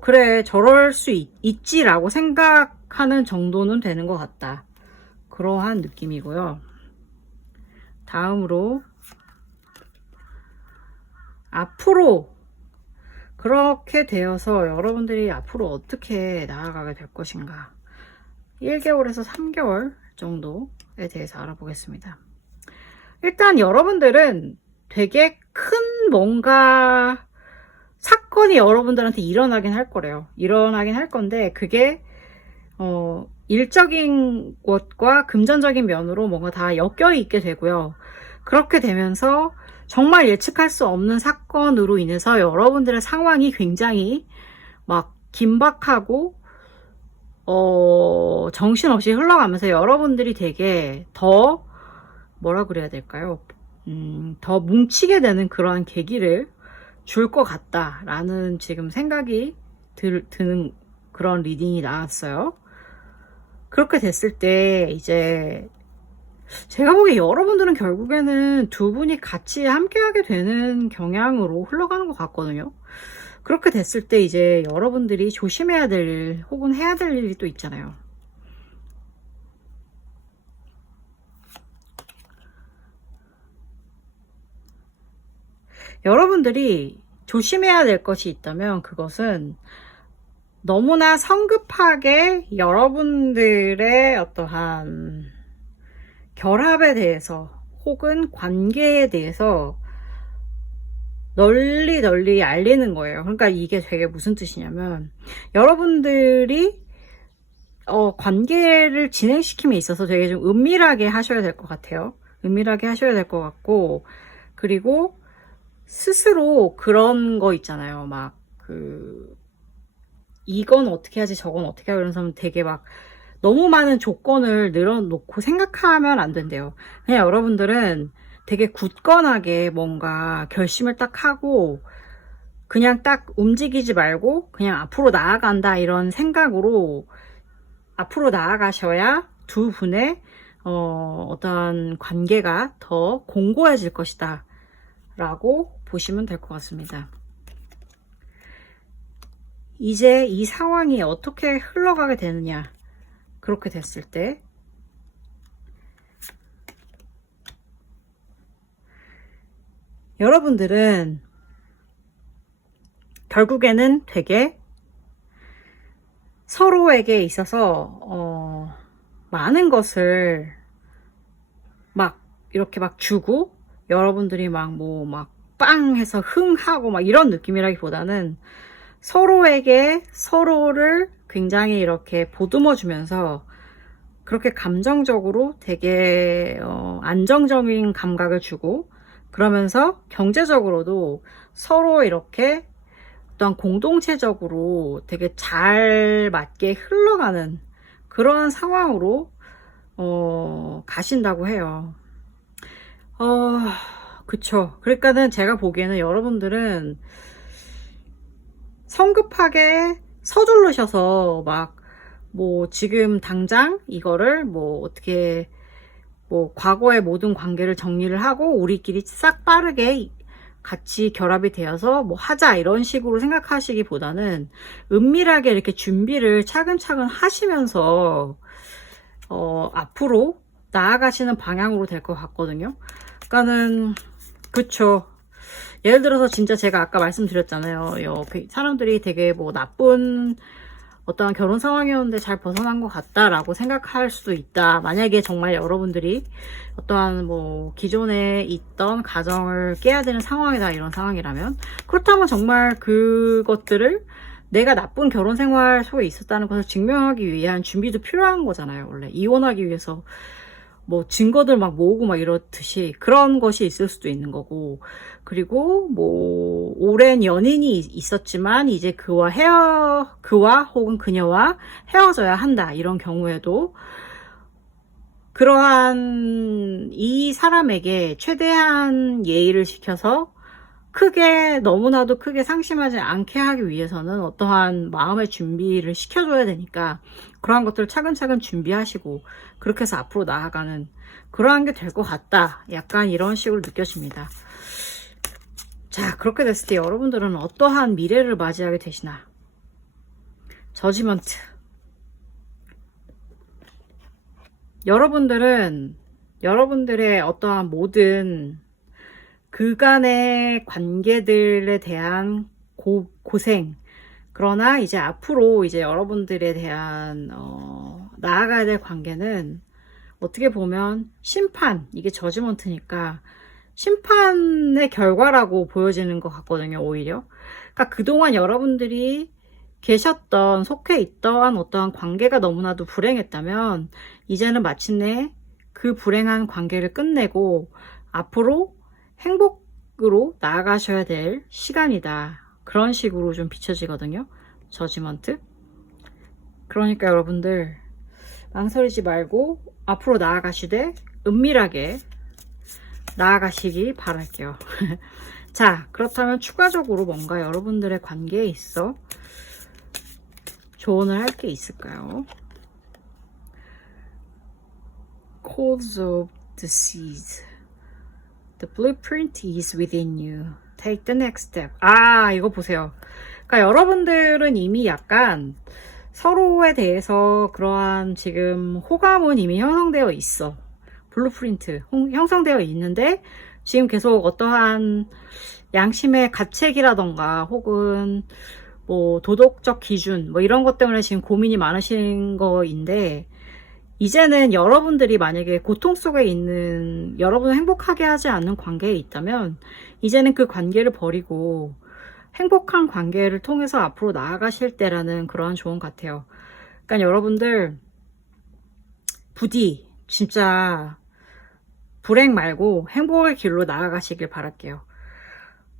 그래 저럴 수 있지라고 생각하는 정도는 되는 것 같다, 그러한 느낌이고요. 다음으로 앞으로 그렇게 되어서 여러분들이 앞으로 어떻게 나아가게 될 것인가, 1개월에서 3개월 정도에 대해서 알아보겠습니다. 일단 여러분들은 되게 큰 뭔가 사건이 여러분들한테 일어나긴 할 거래요. 일어나긴 할 건데, 그게 일적인 것과 금전적인 면으로 뭔가 다 엮여 있게 되고요. 그렇게 되면서 정말 예측할 수 없는 사건으로 인해서 여러분들의 상황이 굉장히 막 긴박하고 정신없이 흘러가면서 여러분들이 되게 더 뭐라 그래야 될까요? 더 뭉치게 되는 그러한 계기를 줄 것 같다라는 지금 생각이 드는 그런 리딩이 나왔어요. 그렇게 됐을 때 이제 제가 보기에 여러분들은 결국에는 두 분이 같이 함께하게 되는 경향으로 흘러가는 것 같거든요. 그렇게 됐을 때 이제 여러분들이 조심해야 될 일 혹은 해야 될 일이 또 있잖아요. 여러분들이 조심해야 될 것이 있다면 그것은 너무나 성급하게 여러분들의 어떠한 결합에 대해서 혹은 관계에 대해서 널리 알리는 거예요. 그러니까 이게 되게 무슨 뜻이냐면 여러분들이 관계를 진행시킴에 있어서 되게 좀 은밀하게 하셔야 될 것 같아요. 은밀하게 하셔야 될 것 같고, 그리고 스스로 그런 거 있잖아요. 막 이건 어떻게 하지 저건 어떻게 하지 이런 사람 되게 막 너무 많은 조건을 늘어놓고 생각하면 안 된대요. 그냥 여러분들은 되게 굳건하게 뭔가 결심을 딱 하고 그냥 딱 움직이지 말고 그냥 앞으로 나아간다 이런 생각으로 앞으로 나아가셔야 두 분의 어떤 관계가 더 공고해질 것이다 라고 보시면 될 것 같습니다. 이제 이 상황이 어떻게 흘러가게 되느냐, 그렇게 됐을 때 여러분들은 결국에는 되게 서로에게 있어서 많은 것을 막 이렇게 막 주고 여러분들이 막 빵 해서 흥하고 막 이런 느낌이라기보다는 서로에게 서로를 굉장히 이렇게 보듬어 주면서 그렇게 감정적으로 되게 안정적인 감각을 주고, 그러면서 경제적으로도 서로 이렇게 어떤 공동체적으로 되게 잘 맞게 흘러가는 그런 상황으로 가신다고 해요. 그쵸. 그러니까는 제가 보기에는 여러분들은 성급하게 서두르셔서 막 지금 당장 이거를 어떻게 과거의 모든 관계를 정리를 하고 우리끼리 싹 빠르게 같이 결합이 되어서 하자 이런 식으로 생각하시기보다는 은밀하게 이렇게 준비를 차근차근 하시면서 앞으로 나아가시는 방향으로 될 것 같거든요. 그러니까는 그쵸. 예를 들어서 진짜 제가 아까 말씀드렸잖아요. 사람들이 되게 나쁜 어떠한 결혼 상황이었는데 잘 벗어난 것 같다라고 생각할 수도 있다. 만약에 정말 여러분들이 어떠한 기존에 있던 가정을 깨야 되는 상황이다 이런 상황이라면, 그렇다면 정말 그것들을 내가 나쁜 결혼 생활 속에 있었다는 것을 증명하기 위한 준비도 필요한 거잖아요. 원래 이혼하기 위해서 증거들 막 모으고 막 이렇듯이 그런 것이 있을 수도 있는 거고, 그리고 오랜 연인이 있었지만 이제 그와 혹은 그녀와 헤어져야 한다 이런 경우에도 그러한 이 사람에게 최대한 예의를 지켜서 너무나도 크게 상심하지 않게 하기 위해서는 어떠한 마음의 준비를 시켜줘야 되니까 그러한 것들을 차근차근 준비하시고 그렇게 해서 앞으로 나아가는 그러한 게 될 것 같다. 약간 이런 식으로 느껴집니다. 자, 그렇게 됐을 때 여러분들은 어떠한 미래를 맞이하게 되시나? 저지먼트. 여러분들은 여러분들의 어떠한 모든 그간의 관계들에 대한 고생, 그러나 이제 앞으로 이제 여러분들에 대한 나아가야 될 관계는 어떻게 보면 심판, 이게 저지먼트니까 심판의 결과라고 보여지는 것 같거든요. 오히려 그러니까 그동안 여러분들이 속해 있던 어떠한 관계가 너무나도 불행했다면 이제는 마침내 그 불행한 관계를 끝내고 앞으로 행복으로 나아가셔야 될 시간이다. 그런 식으로 좀 비춰지거든요. 저지먼트. 그러니까 여러분들 망설이지 말고 앞으로 나아가시되 은밀하게 나아가시기 바랄게요. 자, 그렇다면 추가적으로 뭔가 여러분들의 관계에 있어 조언을 할 게 있을까요? Cause of the seeds. The blueprint is within you. Take the next step. 이거 보세요. 그러니까 여러분들은 이미 약간 서로에 대해서 그러한 지금 호감은 이미 형성되어 있어. 블루프린트 형성되어 있는데 지금 계속 어떠한 양심의 가책이라던가 혹은 뭐 도덕적 기준 뭐 이런 것 때문에 지금 고민이 많으신 거인데, 이제는 여러분들이 만약에 고통 속에 있는, 여러분을 행복하게 하지 않는 관계에 있다면 이제는 그 관계를 버리고 행복한 관계를 통해서 앞으로 나아가실 때라는 그런 조언 같아요. 그러니까 여러분들 부디 진짜 불행 말고 행복의 길로 나아가시길 바랄게요.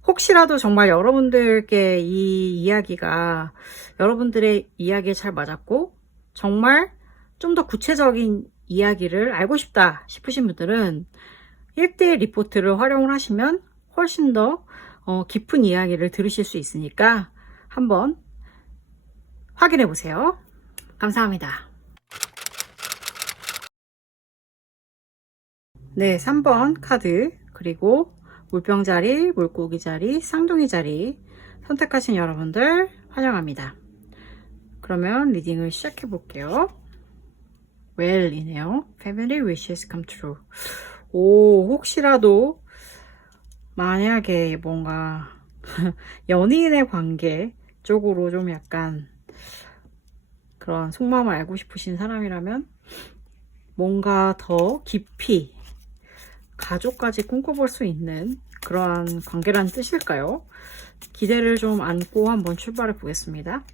혹시라도 정말 여러분들께 이 이야기가 여러분들의 이야기에 잘 맞았고 정말 좀 더 구체적인 이야기를 알고 싶다 싶으신 분들은 1대1 리포트를 활용을 하시면 훨씬 더 깊은 이야기를 들으실 수 있으니까 한번 확인해 보세요. 감사합니다. 네, 3번 카드, 그리고 물병 자리, 물고기 자리, 쌍둥이 자리 선택하신 여러분들 환영합니다. 그러면 리딩을 시작해 볼게요. Well이네요. Family wishes come true. 오, 혹시라도 만약에 뭔가 연인의 관계 쪽으로 좀 약간 그런 속마음을 알고 싶으신 사람이라면 뭔가 더 깊이 가족까지 꿈꿔볼 수 있는 그러한 관계라는 뜻일까요? 기대를 좀 안고 한번 출발해 보겠습니다.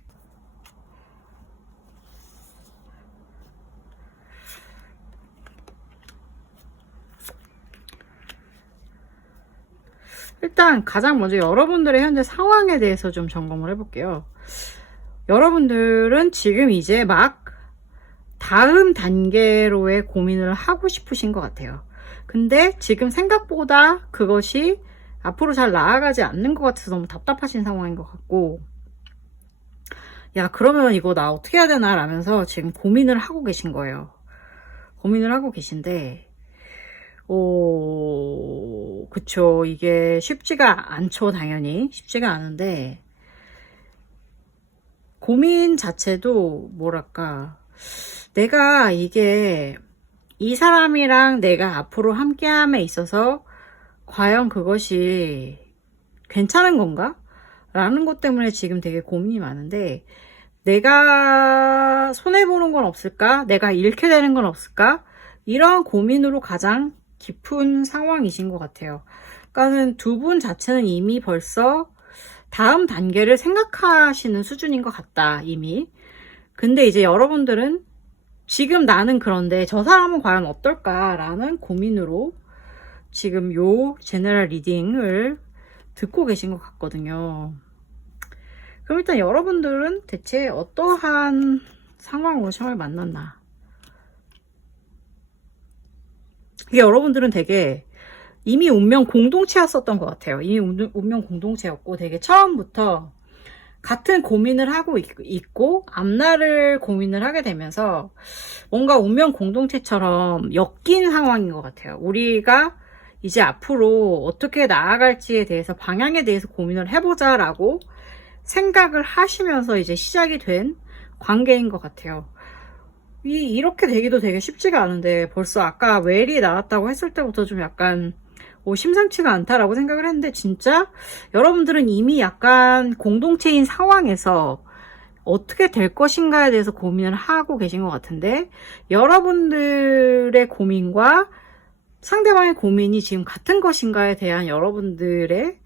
일단 가장 먼저 여러분들의 현재 상황에 대해서 좀 점검을 해볼게요. 여러분들은 지금 이제 막 다음 단계로의 고민을 하고 싶으신 것 같아요. 근데 지금 생각보다 그것이 앞으로 잘 나아가지 않는 것 같아서 너무 답답하신 상황인 것 같고, 야, 그러면 이거 나 어떻게 해야 되나 라면서 지금 고민을 하고 계신 거예요. 고민을 하고 계신데, 그쵸. 이게 쉽지가 않죠. 당연히 쉽지가 않은데, 고민 자체도 뭐랄까, 내가 이게 이 사람이랑 내가 앞으로 함께함에 있어서 과연 그것이 괜찮은 건가? 라는 것 때문에 지금 되게 고민이 많은데, 내가 손해보는 건 없을까? 내가 잃게 되는 건 없을까? 이런 고민으로 가장 깊은 상황이신 것 같아요. 그러니까는 두 분 자체는 이미 벌써 다음 단계를 생각하시는 수준인 것 같다, 이미. 근데 이제 여러분들은 지금 나는 그런데 저 사람은 과연 어떨까라는 고민으로 지금 요 제너럴 리딩을 듣고 계신 것 같거든요. 그럼 일단 여러분들은 대체 어떠한 상황으로 처음에 만났나? 이게 여러분들은 되게 이미 운명 공동체였었던 것 같아요. 이미 운명 공동체였고 되게 처음부터 같은 고민을 하고 있고 앞날을 고민을 하게 되면서 뭔가 운명 공동체처럼 엮인 상황인 것 같아요. 우리가 이제 앞으로 어떻게 나아갈지에 대해서 방향에 대해서 고민을 해보자 라고 생각을 하시면서 이제 시작이 된 관계인 것 같아요. 이렇게 되기도 되게 쉽지가 않은데 벌써 아까 웰이 나왔다고 했을 때부터 좀 약간 심상치가 않다라고 생각을 했는데, 진짜 여러분들은 이미 약간 공동체인 상황에서 어떻게 될 것인가에 대해서 고민을 하고 계신 것 같은데, 여러분들의 고민과 상대방의 고민이 지금 같은 것인가에 대한 여러분들의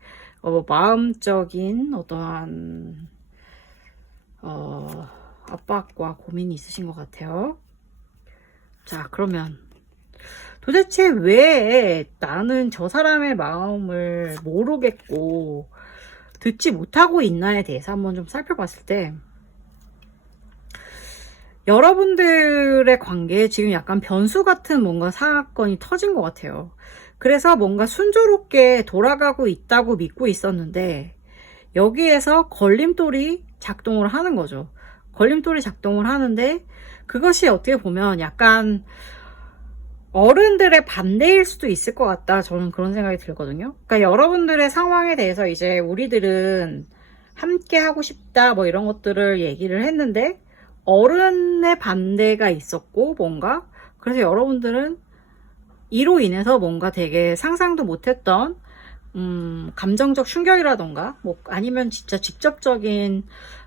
마음적인 어떠한 압박과 고민이 있으신 것 같아요. 자, 그러면 도대체 왜 나는 저 사람의 마음을 모르겠고 듣지 못하고 있나에 대해서 한번 좀 살펴봤을 때, 여러분들의 관계에 지금 약간 변수 같은 뭔가 사건이 터진 것 같아요. 그래서 뭔가 순조롭게 돌아가고 있다고 믿고 있었는데 여기에서 걸림돌이 작동을 하는 거죠. 걸림돌이 작동을 하는데 그것이 어떻게 보면 약간 어른들의 반대일 수도 있을 것 같다. 저는 그런 생각이 들거든요. 그러니까 여러분들의 상황에 대해서 이제 우리들은 함께 하고 싶다 뭐 이런 것들을 얘기를 했는데 어른의 반대가 있었고 뭔가, 그래서 여러분들은 이로 인해서 뭔가 되게 상상도 못했던 감정적 충격이라던가, 뭐, 아니면 진짜 직접적인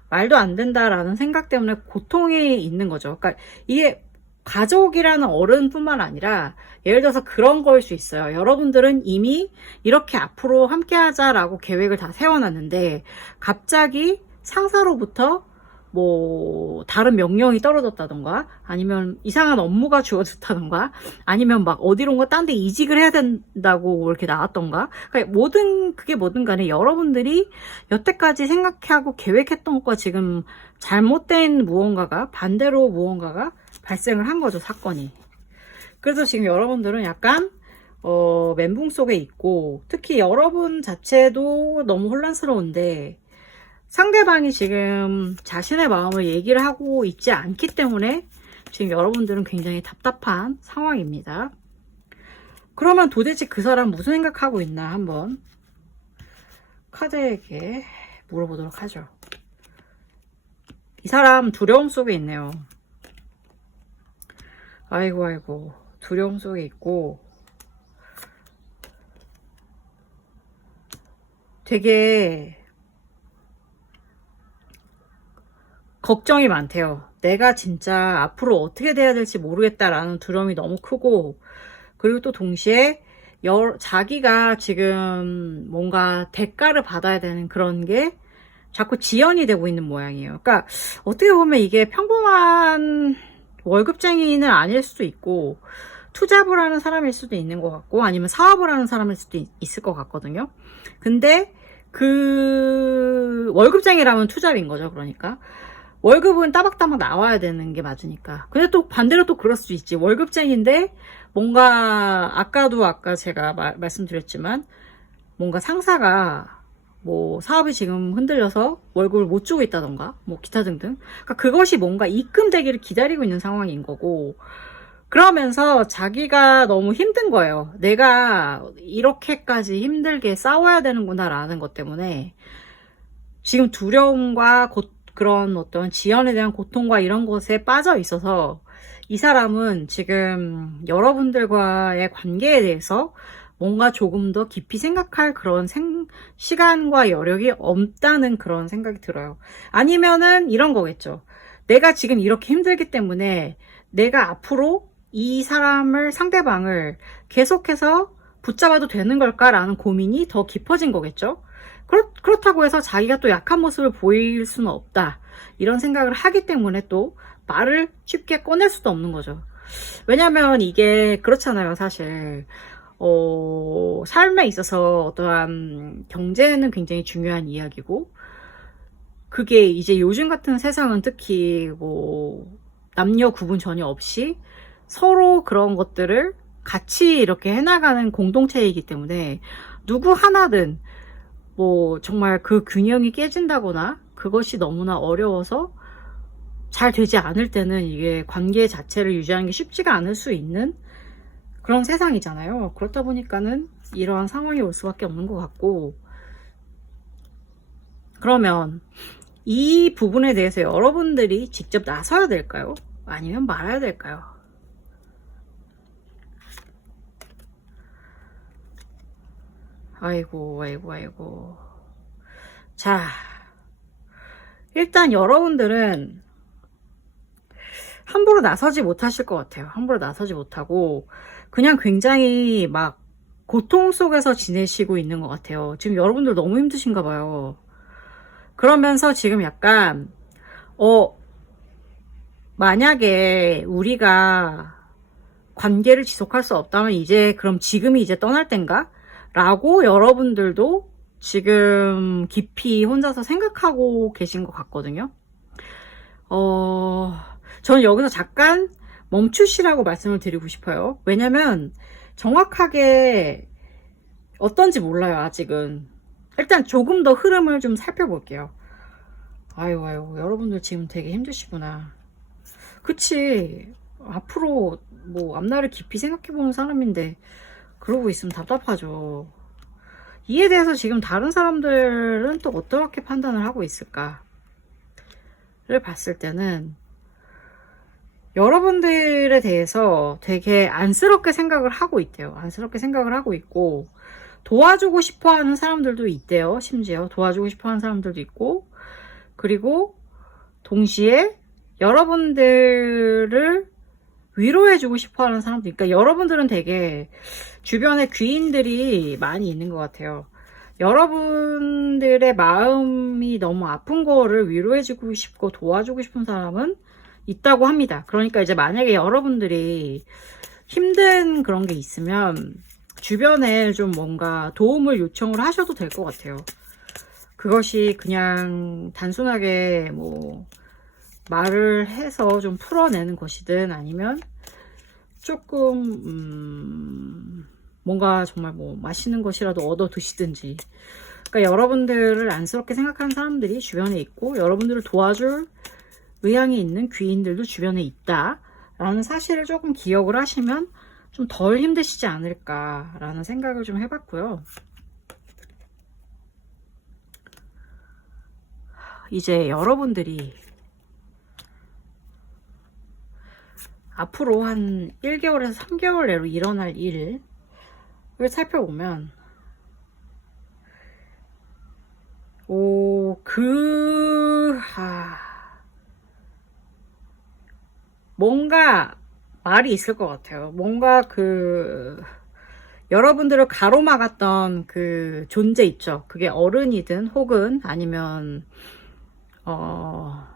말도 안 된다라는 생각 때문에 고통이 있는 거죠. 그러니까 이게 가족이라는 어른뿐만 아니라 예를 들어서 그런 거일 수 있어요. 여러분들은 이미 이렇게 앞으로 함께 하자라고 계획을 다 세워놨는데 갑자기 상사로부터 뭐 다른 명령이 떨어졌다던가 아니면 이상한 업무가 주어졌다던가 아니면 막 어디론가 딴 데 이직을 해야 된다고 이렇게 나왔던가 그러니까 그게 뭐든 간에 여러분들이 여태까지 생각하고 계획했던 것과 지금 잘못된 무언가가 반대로 무언가가 발생을 한 거죠, 사건이. 그래서 지금 여러분들은 약간 멘붕 속에 있고 특히 여러분 자체도 너무 혼란스러운데 상대방이 지금 자신의 마음을 얘기를 하고 있지 않기 때문에 지금 여러분들은 굉장히 답답한 상황입니다. 그러면 도대체 그 사람 무슨 생각하고 있나 한번 카드에게 물어보도록 하죠. 이 사람 두려움 속에 있네요. 아이고 두려움 속에 있고 되게 걱정이 많대요. 내가 진짜 앞으로 어떻게 돼야 될지 모르겠다라는 두려움이 너무 크고 그리고 또 동시에 자기가 지금 뭔가 대가를 받아야 되는 그런 게 자꾸 지연이 되고 있는 모양이에요. 그러니까 어떻게 보면 이게 평범한 월급쟁이는 아닐 수도 있고 투잡을 하는 사람일 수도 있는 것 같고 아니면 사업을 하는 사람일 수도 있을 것 같거든요. 근데 그 월급쟁이라면 투잡인 거죠. 그러니까 월급은 따박따박 나와야 되는 게 맞으니까. 근데 또 반대로 또 그럴 수 있지. 월급쟁인데 뭔가 아까 제가 말씀드렸지만 뭔가 상사가 뭐 사업이 지금 흔들려서 월급을 못 주고 있다던가 뭐 기타 등등. 그러니까 그것이 뭔가 입금되기를 기다리고 있는 상황인 거고 그러면서 자기가 너무 힘든 거예요. 내가 이렇게까지 힘들게 싸워야 되는구나 라는 것 때문에 지금 두려움과 그런 어떤 지연에 대한 고통과 이런 것에 빠져 있어서 이 사람은 지금 여러분들과의 관계에 대해서 뭔가 조금 더 깊이 생각할 그런 시간과 여력이 없다는 그런 생각이 들어요. 아니면은 이런 거겠죠. 내가 지금 이렇게 힘들기 때문에 내가 앞으로 이 상대방을 계속해서 붙잡아도 되는 걸까라는 고민이 더 깊어진 거겠죠. 그렇다고 해서 자기가 또 약한 모습을 보일 수는 없다. 이런 생각을 하기 때문에 또 말을 쉽게 꺼낼 수도 없는 거죠. 왜냐면 이게 그렇잖아요, 사실. 삶에 있어서 어떠한 경제는 굉장히 중요한 이야기고, 그게 이제 요즘 같은 세상은 특히 뭐, 남녀 구분 전혀 없이 서로 그런 것들을 같이 이렇게 해나가는 공동체이기 때문에 누구 하나든 뭐 정말 그 균형이 깨진다거나 그것이 너무나 어려워서 잘 되지 않을 때는 이게 관계 자체를 유지하는 게 쉽지가 않을 수 있는 그런 세상이잖아요. 그렇다 보니까는 이러한 상황이 올 수밖에 없는 것 같고 그러면 이 부분에 대해서 여러분들이 직접 나서야 될까요? 아니면 말아야 될까요? 아이고. 자, 일단 여러분들은 함부로 나서지 못하실 것 같아요. 함부로 나서지 못하고 그냥 굉장히 막 고통 속에서 지내시고 있는 것 같아요. 지금 여러분들 너무 힘드신가 봐요. 그러면서 지금 약간 만약에 우리가 관계를 지속할 수 없다면 그럼 지금이 이제 떠날 땐가? 라고 여러분들도 지금 깊이 혼자서 생각하고 계신 것 같거든요. 저는 여기서 잠깐 멈추시라고 말씀을 드리고 싶어요. 왜냐면 정확하게 어떤지 몰라요, 아직은. 일단 조금 더 흐름을 좀 살펴볼게요. 아이고, 여러분들 지금 되게 힘드시구나. 그치. 앞으로 뭐 앞날을 깊이 생각해보는 사람인데 그러고 있으면 답답하죠. 이에 대해서 지금 다른 사람들은 또 어떻게 판단을 하고 있을까를 봤을 때는 여러분들에 대해서 되게 안쓰럽게 생각을 하고 있대요. 안쓰럽게 생각을 하고 있고 도와주고 싶어 하는 사람들도 있대요. 심지어 도와주고 싶어 하는 사람들도 있고, 그리고 동시에 여러분들을 위로해주고 싶어 하는 사람도, 그러니까 여러분들은 되게 주변에 귀인들이 많이 있는 것 같아요. 여러분들의 마음이 너무 아픈 거를 위로해주고 싶고 도와주고 싶은 사람은 있다고 합니다. 그러니까 이제 만약에 여러분들이 힘든 그런 게 있으면 주변에 좀 뭔가 도움을 요청을 하셔도 될 것 같아요. 그것이 그냥 단순하게 뭐 말을 해서 좀 풀어내는 것이든 아니면 조금 뭔가 정말 뭐 맛있는 것이라도 얻어 드시든지, 그러니까 여러분들을 안쓰럽게 생각하는 사람들이 주변에 있고 여러분들을 도와줄 의향이 있는 귀인들도 주변에 있다라는 사실을 조금 기억을 하시면 좀 덜 힘드시지 않을까라는 생각을 좀 해봤고요. 이제 여러분들이 앞으로 한 1개월에서 3개월 내로 일어날 일을 살펴보면, 뭔가 말이 있을 것 같아요. 뭔가 여러분들을 가로막았던 그 존재 있죠. 그게 어른이든 혹은 아니면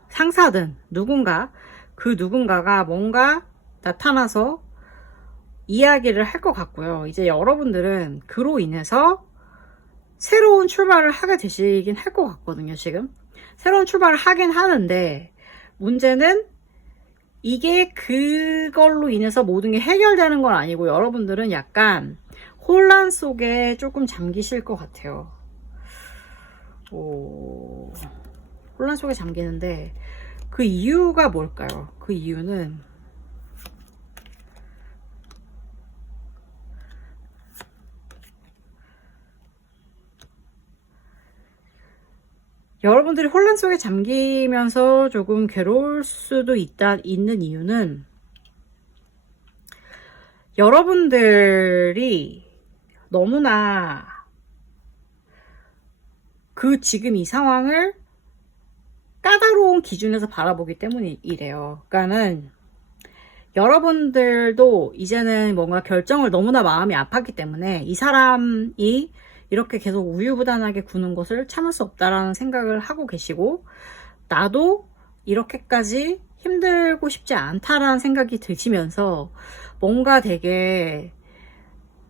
상사든 누군가, 그 누군가가 뭔가 나타나서 이야기를 할 것 같고요. 이제 여러분들은 그로 인해서 새로운 출발을 하게 되시긴 할 것 같거든요. 지금 새로운 출발을 하긴 하는데, 문제는 이게 그걸로 인해서 모든 게 해결되는 건 아니고 여러분들은 약간 혼란 속에 조금 잠기실 것 같아요. 혼란 속에 잠기는데 그 이유가 뭘까요? 그 이유는 여러분들이 혼란 속에 잠기면서 조금 괴로울 수도 있는 이유는, 여러분들이 너무나 지금 이 상황을 까다로운 기준에서 바라보기 때문이래요. 그러니까는 여러분들도 이제는 뭔가 결정을 너무나 마음이 아팠기 때문에 이 사람이 이렇게 계속 우유부단하게 구는 것을 참을 수 없다라는 생각을 하고 계시고, 나도 이렇게까지 힘들고 싶지 않다라는 생각이 드시면서 뭔가 되게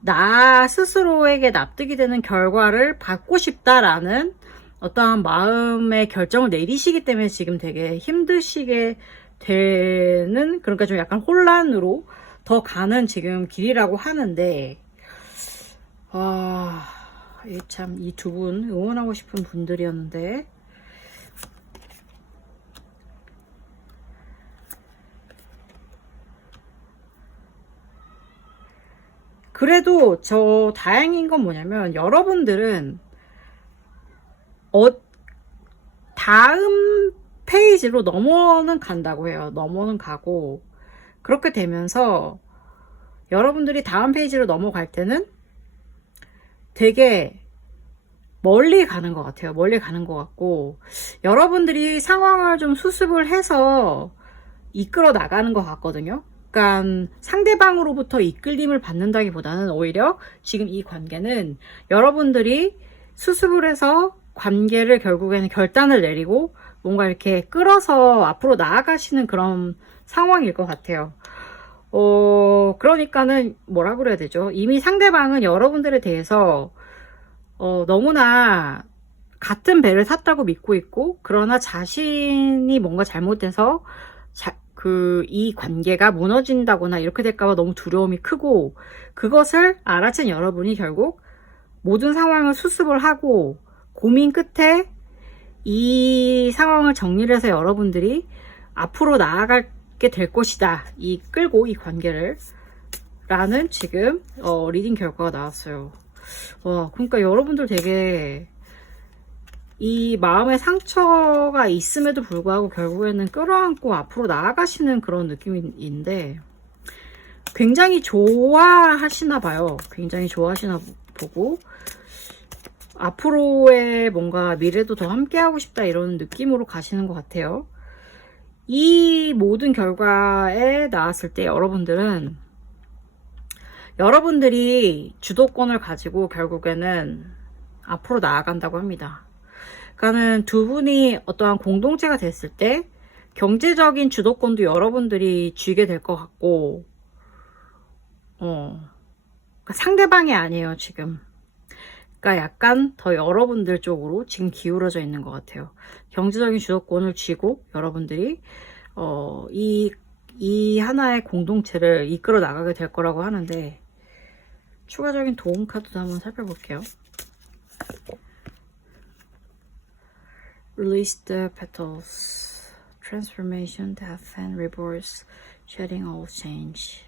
나 스스로에게 납득이 되는 결과를 받고 싶다라는 어떠한 마음의 결정을 내리시기 때문에 지금 되게 힘드시게 되는, 그러니까 좀 약간 혼란으로 더 가는 지금 길이라고 하는데, 참 이 두 분 응원하고 싶은 분들이었는데, 그래도 저 다행인 건 뭐냐면 여러분들은 다음 페이지로 넘어는 간다고 해요. 넘어는 가고, 그렇게 되면서 여러분들이 다음 페이지로 넘어갈 때는 되게 멀리 가는 것 같아요. 멀리 가는 것 같고, 여러분들이 상황을 좀 수습을 해서 이끌어 나가는 것 같거든요. 그러니까 상대방으로부터 이끌림을 받는다기보다는 오히려 지금 이 관계는 여러분들이 수습을 해서 관계를 결국에는 결단을 내리고 뭔가 이렇게 끌어서 앞으로 나아가시는 그런 상황일 것 같아요. 그러니까는 뭐라 그래야 되죠? 이미 상대방은 여러분들에 대해서 너무나 같은 배를 탔다고 믿고 있고, 그러나 자신이 뭔가 잘못돼서 이 관계가 무너진다거나 이렇게 될까봐 너무 두려움이 크고, 그것을 알아챈 여러분이 결국 모든 상황을 수습을 하고 고민 끝에 이 상황을 정리를 해서 여러분들이 앞으로 나아가게 될 것이다, 끌고 이 관계를 라는 지금 리딩 결과가 나왔어요. 그러니까 여러분들 되게 이 마음의 상처가 있음에도 불구하고 결국에는 끌어안고 앞으로 나아가시는 그런 느낌인데, 굉장히 좋아하시나 봐요. 굉장히 좋아하시나 보고 앞으로의 뭔가 미래도 더 함께하고 싶다 이런 느낌으로 가시는 것 같아요. 이 모든 결과에 나왔을 때 여러분들이 주도권을 가지고 결국에는 앞으로 나아간다고 합니다. 그러니까는 두 분이 어떠한 공동체가 됐을 때 경제적인 주도권도 여러분들이 쥐게 될 것 같고, 그러니까 상대방이 아니에요, 지금. 그러니까 약간 더 여러분들 쪽으로 지금 기울어져 있는 것 같아요. 경제적인 주도권을 쥐고 여러분들이 이 하나의 공동체를 이끌어 나가게 될 거라고 하는데, 추가적인 도움 카드도 한번 살펴볼게요. Release the petals, transformation, death and rebirth, shedding all change.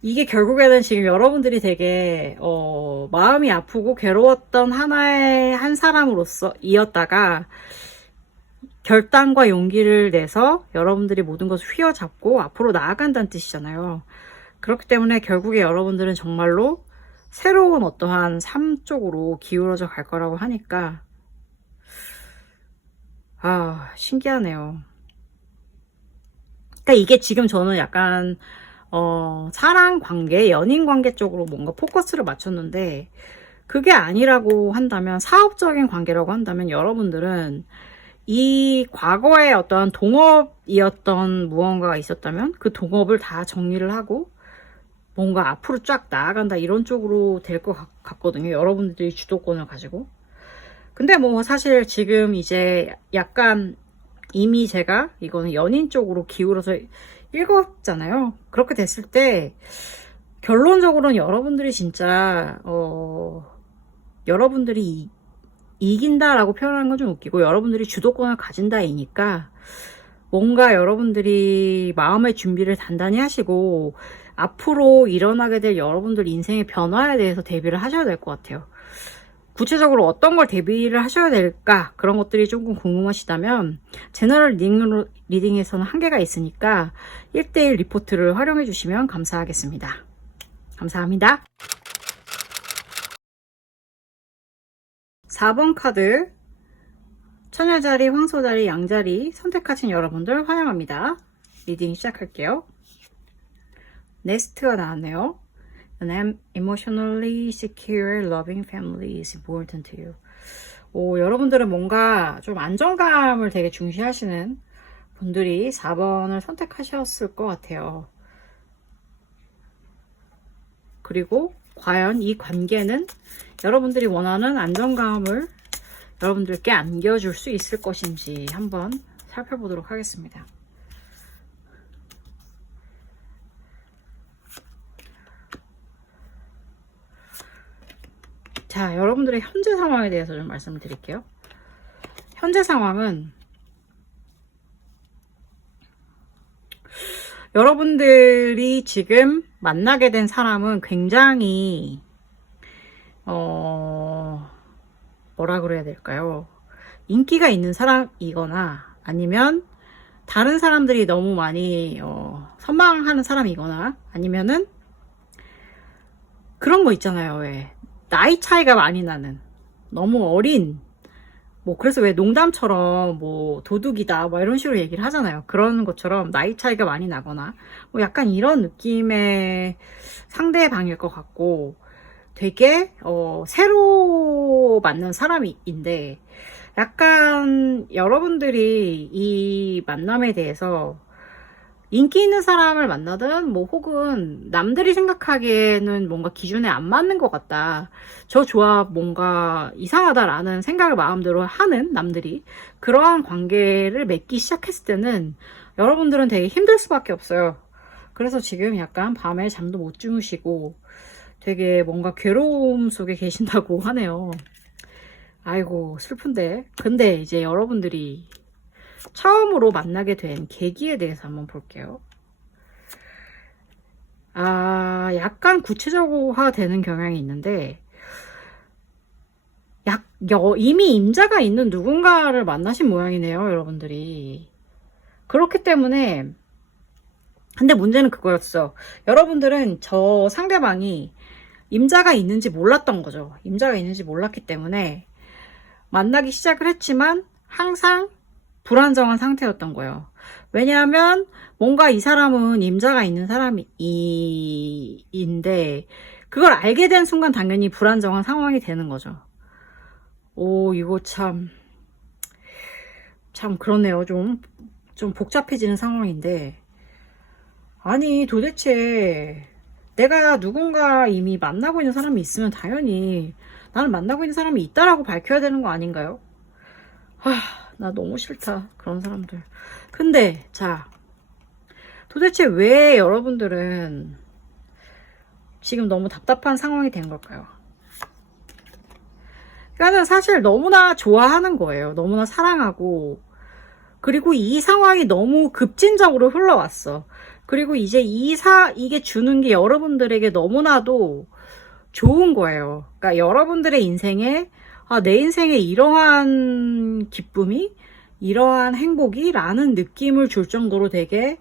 이게 결국에는 지금 여러분들이 되게 마음이 아프고 괴로웠던 한 사람으로서 이었다가 결단과 용기를 내서 여러분들이 모든 것을 휘어잡고 앞으로 나아간다는 뜻이잖아요. 그렇기 때문에 결국에 여러분들은 정말로 새로운 어떠한 삶 쪽으로 기울어져 갈 거라고 하니까 신기하네요. 그러니까 이게 지금 저는 약간 사랑 관계, 연인 관계 쪽으로 뭔가 포커스를 맞췄는데, 그게 아니라고 한다면, 사업적인 관계라고 한다면 여러분들은 이 과거에 어떤 동업이었던 무언가가 있었다면 그 동업을 다 정리를 하고 뭔가 앞으로 쫙 나아간다 이런 쪽으로 될 것 같거든요. 여러분들이 주도권을 가지고. 근데 뭐 사실 지금 이제 약간 이미 제가 이거는 연인 쪽으로 기울어서 읽었잖아요. 그렇게 됐을 때 결론적으로는 여러분들이 진짜 여러분들이 이긴다라고 표현하는 건 좀 웃기고, 여러분들이 주도권을 가진다이니까 뭔가 여러분들이 마음의 준비를 단단히 하시고 앞으로 일어나게 될 여러분들 인생의 변화에 대해서 대비를 하셔야 될 것 같아요. 구체적으로 어떤 걸 대비를 하셔야 될까, 그런 것들이 조금 궁금하시다면 제너럴 리딩에서는 한계가 있으니까 1:1 리포트를 활용해 주시면 감사하겠습니다. 감사합니다. 4번 카드, 처녀자리, 황소자리, 양자리 선택하신 여러분들 환영합니다. 리딩 시작할게요. 네스트가 나왔네요. An emotionally secure, loving family is important to you. 여러분들은 뭔가 좀 안정감을 되게 중시하시는 분들이 4번을 선택하셨을 것 같아요. 그리고 과연 이 관계는 여러분들이 원하는 안정감을 여러분들께 안겨줄 수 있을 것인지 한번 살펴보도록 하겠습니다. 자, 여러분들의 현재 상황에 대해서 좀 말씀을 드릴게요. 현재 상황은 여러분들이 지금 만나게 된 사람은 굉장히 뭐라 그래야 될까요? 인기가 있는 사람이거나 아니면 다른 사람들이 너무 많이 선망하는 사람이거나 아니면은 그런 거 있잖아요. 왜 나이 차이가 많이 나는, 너무 어린, 뭐 그래서 왜 농담처럼 뭐 도둑이다 뭐 이런 식으로 얘기를 하잖아요. 그런 것처럼 나이 차이가 많이 나거나 뭐 약간 이런 느낌의 상대방일 것 같고, 되게 새로 만난 사람인데 약간 여러분들이 이 만남에 대해서 인기 있는 사람을 만나든 뭐 혹은 남들이 생각하기에는 뭔가 기준에 안 맞는 것 같다, 저 조합 뭔가 이상하다라는 생각을 마음대로 하는 남들이 그러한 관계를 맺기 시작했을 때는 여러분들은 되게 힘들 수밖에 없어요. 그래서 지금 약간 밤에 잠도 못 주무시고 되게 뭔가 괴로움 속에 계신다고 하네요. 아이고 슬픈데. 근데 이제 여러분들이 처음으로 만나게 된 계기에 대해서 한번 볼게요. 약간 구체적화 되는 경향이 있는데, 이미 임자가 있는 누군가를 만나신 모양이네요, 여러분들이. 그렇기 때문에, 근데 문제는 그거였어. 여러분들은 저 상대방이 임자가 있는지 몰랐던 거죠. 임자가 있는지 몰랐기 때문에 만나기 시작을 했지만 항상 불안정한 상태였던 거예요. 왜냐하면 뭔가 이 사람은 임자가 있는 사람인데 그걸 알게 된 순간 당연히 불안정한 상황이 되는 거죠. 오, 이거 참 그러네요. 좀 복잡해지는 상황인데, 아니 도대체 내가 누군가 이미 만나고 있는 사람이 있으면 당연히 나는 만나고 있는 사람이 있다라고 밝혀야 되는 거 아닌가요? 나 너무 싫다, 그런 사람들. 근데 자, 도대체 왜 여러분들은 지금 너무 답답한 상황이 된 걸까요? 그러니까 사실 너무나 좋아하는 거예요. 너무나 사랑하고, 그리고 이 상황이 너무 급진적으로 흘러왔어. 그리고 이제 이게 주는 게 여러분들에게 너무나도 좋은 거예요. 그러니까 여러분들의 인생에, 내 인생에 이러한 기쁨이, 이러한 행복이 라는 느낌을 줄 정도로 되게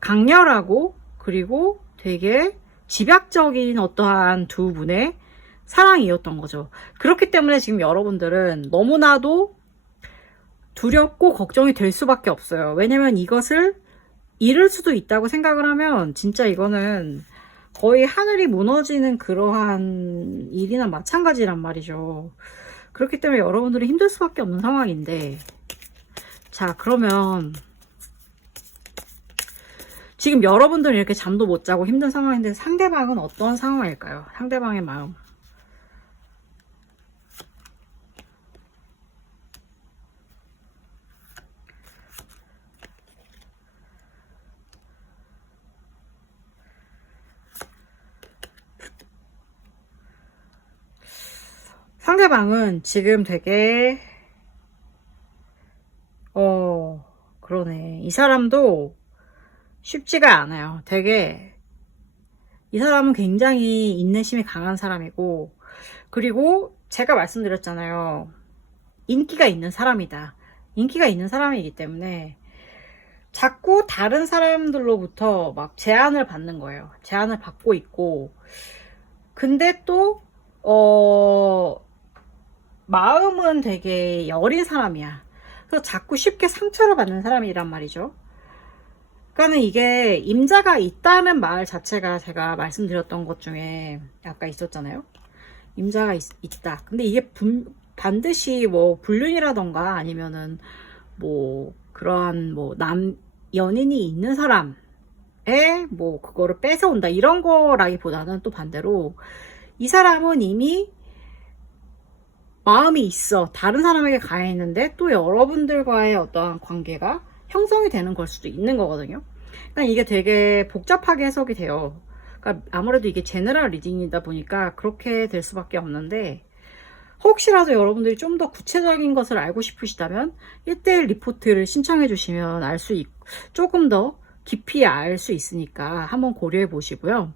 강렬하고, 그리고 되게 집약적인 어떠한 두 분의 사랑이었던 거죠. 그렇기 때문에 지금 여러분들은 너무나도 두렵고 걱정이 될 수밖에 없어요. 왜냐면 이것을 잃을 수도 있다고 생각을 하면 진짜 이거는 거의 하늘이 무너지는 그러한 일이나 마찬가지란 말이죠. 그렇기 때문에 여러분들이 힘들 수밖에 없는 상황인데, 자, 그러면 지금 여러분들은 이렇게 잠도 못 자고 힘든 상황인데 상대방은 어떤 상황일까요? 상대방의 마음. 상대방은 지금 되게 그러네. 이 사람도 쉽지가 않아요. 되게 이 사람은 굉장히 인내심이 강한 사람이고, 그리고 제가 말씀드렸잖아요. 인기가 있는 사람이다. 인기가 있는 사람이기 때문에 자꾸 다른 사람들로부터 막 제안을 받는 거예요. 제안을 받고 있고, 근데 또 마음은 되게 여린 사람이야. 그래서 자꾸 쉽게 상처를 받는 사람이란 말이죠. 그러니까는 이게 임자가 있다는 말 자체가 제가 말씀드렸던 것 중에 아까 있었잖아요. 임자가 있다. 근데 이게 반드시 뭐 불륜이라던가 아니면은 뭐 그러한 뭐 연인이 있는 사람에 뭐 그거를 뺏어온다 이런 거라기보다는 또 반대로 이 사람은 이미 마음이 있어. 다른 사람에게 가 있는데 또 여러분들과의 어떠한 관계가 형성이 되는 걸 수도 있는 거거든요. 그러니까 이게 되게 복잡하게 해석이 돼요. 그러니까 아무래도 이게 제너럴 리딩이다 보니까 그렇게 될 수밖에 없는데, 혹시라도 여러분들이 좀 더 구체적인 것을 알고 싶으시다면 1:1 리포트를 신청해 주시면 조금 더 깊이 알 수 있으니까 한번 고려해 보시고요.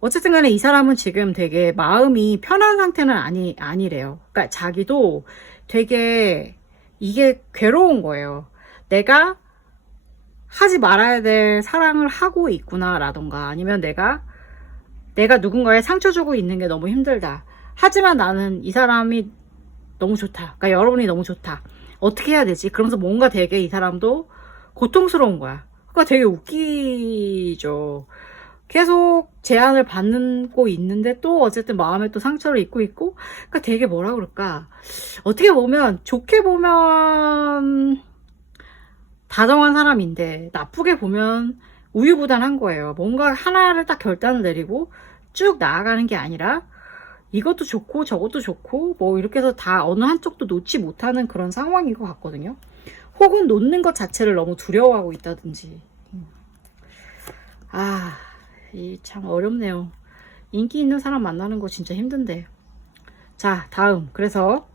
어쨌든 간에 이 사람은 지금 되게 마음이 편한 상태는 아니래요. 그러니까 자기도 되게 이게 괴로운 거예요. 내가 하지 말아야 될 사랑을 하고 있구나 라던가, 아니면 내가 누군가에 상처 주고 있는 게 너무 힘들다. 하지만 나는 이 사람이 너무 좋다. 그러니까 여러분이 너무 좋다. 어떻게 해야 되지? 그러면서 뭔가 되게 이 사람도 고통스러운 거야. 그러니까 되게 웃기죠. 계속 제안을 받고 있는데 또 어쨌든 마음에 또 상처를 입고 있고, 그러니까 되게 뭐라 그럴까, 어떻게 보면 좋게 보면 다정한 사람인데 나쁘게 보면 우유부단한 거예요. 뭔가 하나를 딱 결단을 내리고 쭉 나아가는 게 아니라 이것도 좋고 저것도 좋고 뭐 이렇게 해서 다 어느 한쪽도 놓지 못하는 그런 상황인 것 같거든요. 혹은 놓는 것 자체를 너무 두려워하고 있다든지. 이 참 어렵네요. 인기 있는 사람 만나는 거 진짜 힘든데. 자, 다음. 그래서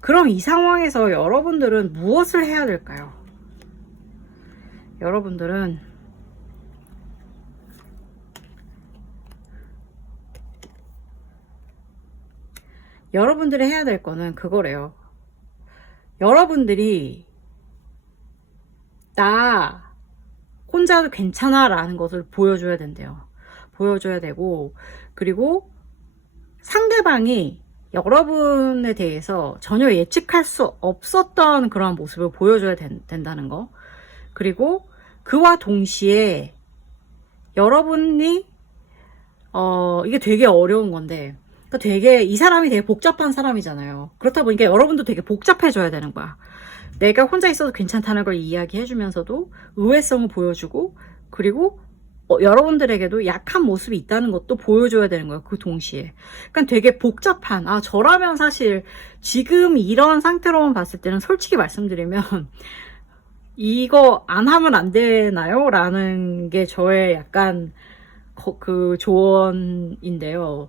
그럼 이 상황에서 여러분들은 무엇을 해야 될까요? 여러분들이 해야 될 거는 그거래요. 여러분들이 나 혼자도 괜찮아 라는 것을 보여줘야 된대요. 보여줘야 되고, 그리고 상대방이 여러분에 대해서 전혀 예측할 수 없었던 그런 모습을 보여줘야 된다는 거. 그리고 그와 동시에 여러분이 이게 되게 어려운 건데, 그러니까 되게 이 사람이 되게 복잡한 사람이잖아요. 그렇다 보니까 여러분도 되게 복잡해져야 되는 거야. 내가 혼자 있어도 괜찮다는 걸 이야기해주면서도 의외성을 보여주고, 그리고 여러분들에게도 약한 모습이 있다는 것도 보여줘야 되는 거예요. 그 동시에. 그러니까 되게 복잡한, 저라면 사실 지금 이런 상태로만 봤을 때는 솔직히 말씀드리면 이거 안 하면 안 되나요? 라는 게 저의 약간 그 조언인데요.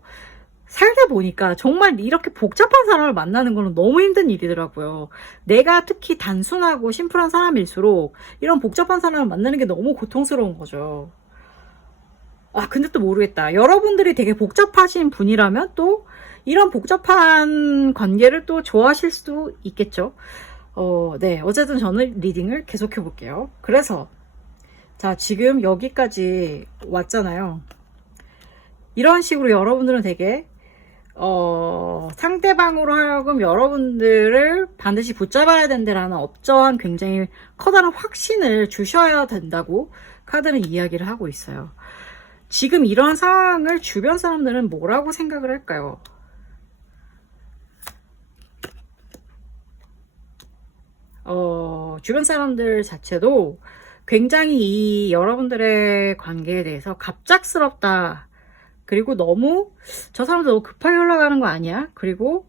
살다 보니까 정말 이렇게 복잡한 사람을 만나는 거는 너무 힘든 일이더라고요. 내가 특히 단순하고 심플한 사람일수록 이런 복잡한 사람을 만나는 게 너무 고통스러운 거죠. 근데 또 모르겠다. 여러분들이 되게 복잡하신 분이라면 또 이런 복잡한 관계를 또 좋아하실 수도 있겠죠. 네. 어쨌든 저는 리딩을 계속해 볼게요. 그래서, 자, 지금 여기까지 왔잖아요. 이런 식으로 여러분들은 되게, 상대방으로 하여금 여러분들을 반드시 붙잡아야 된다라는 업저한 굉장히 커다란 확신을 주셔야 된다고 카드는 이야기를 하고 있어요. 지금 이런 상황을 주변 사람들은 뭐라고 생각을 할까요? 주변 사람들 자체도 굉장히 이 여러분들의 관계에 대해서 갑작스럽다. 그리고 너무 저 사람도 너무 급하게 올라가는 거 아니야? 그리고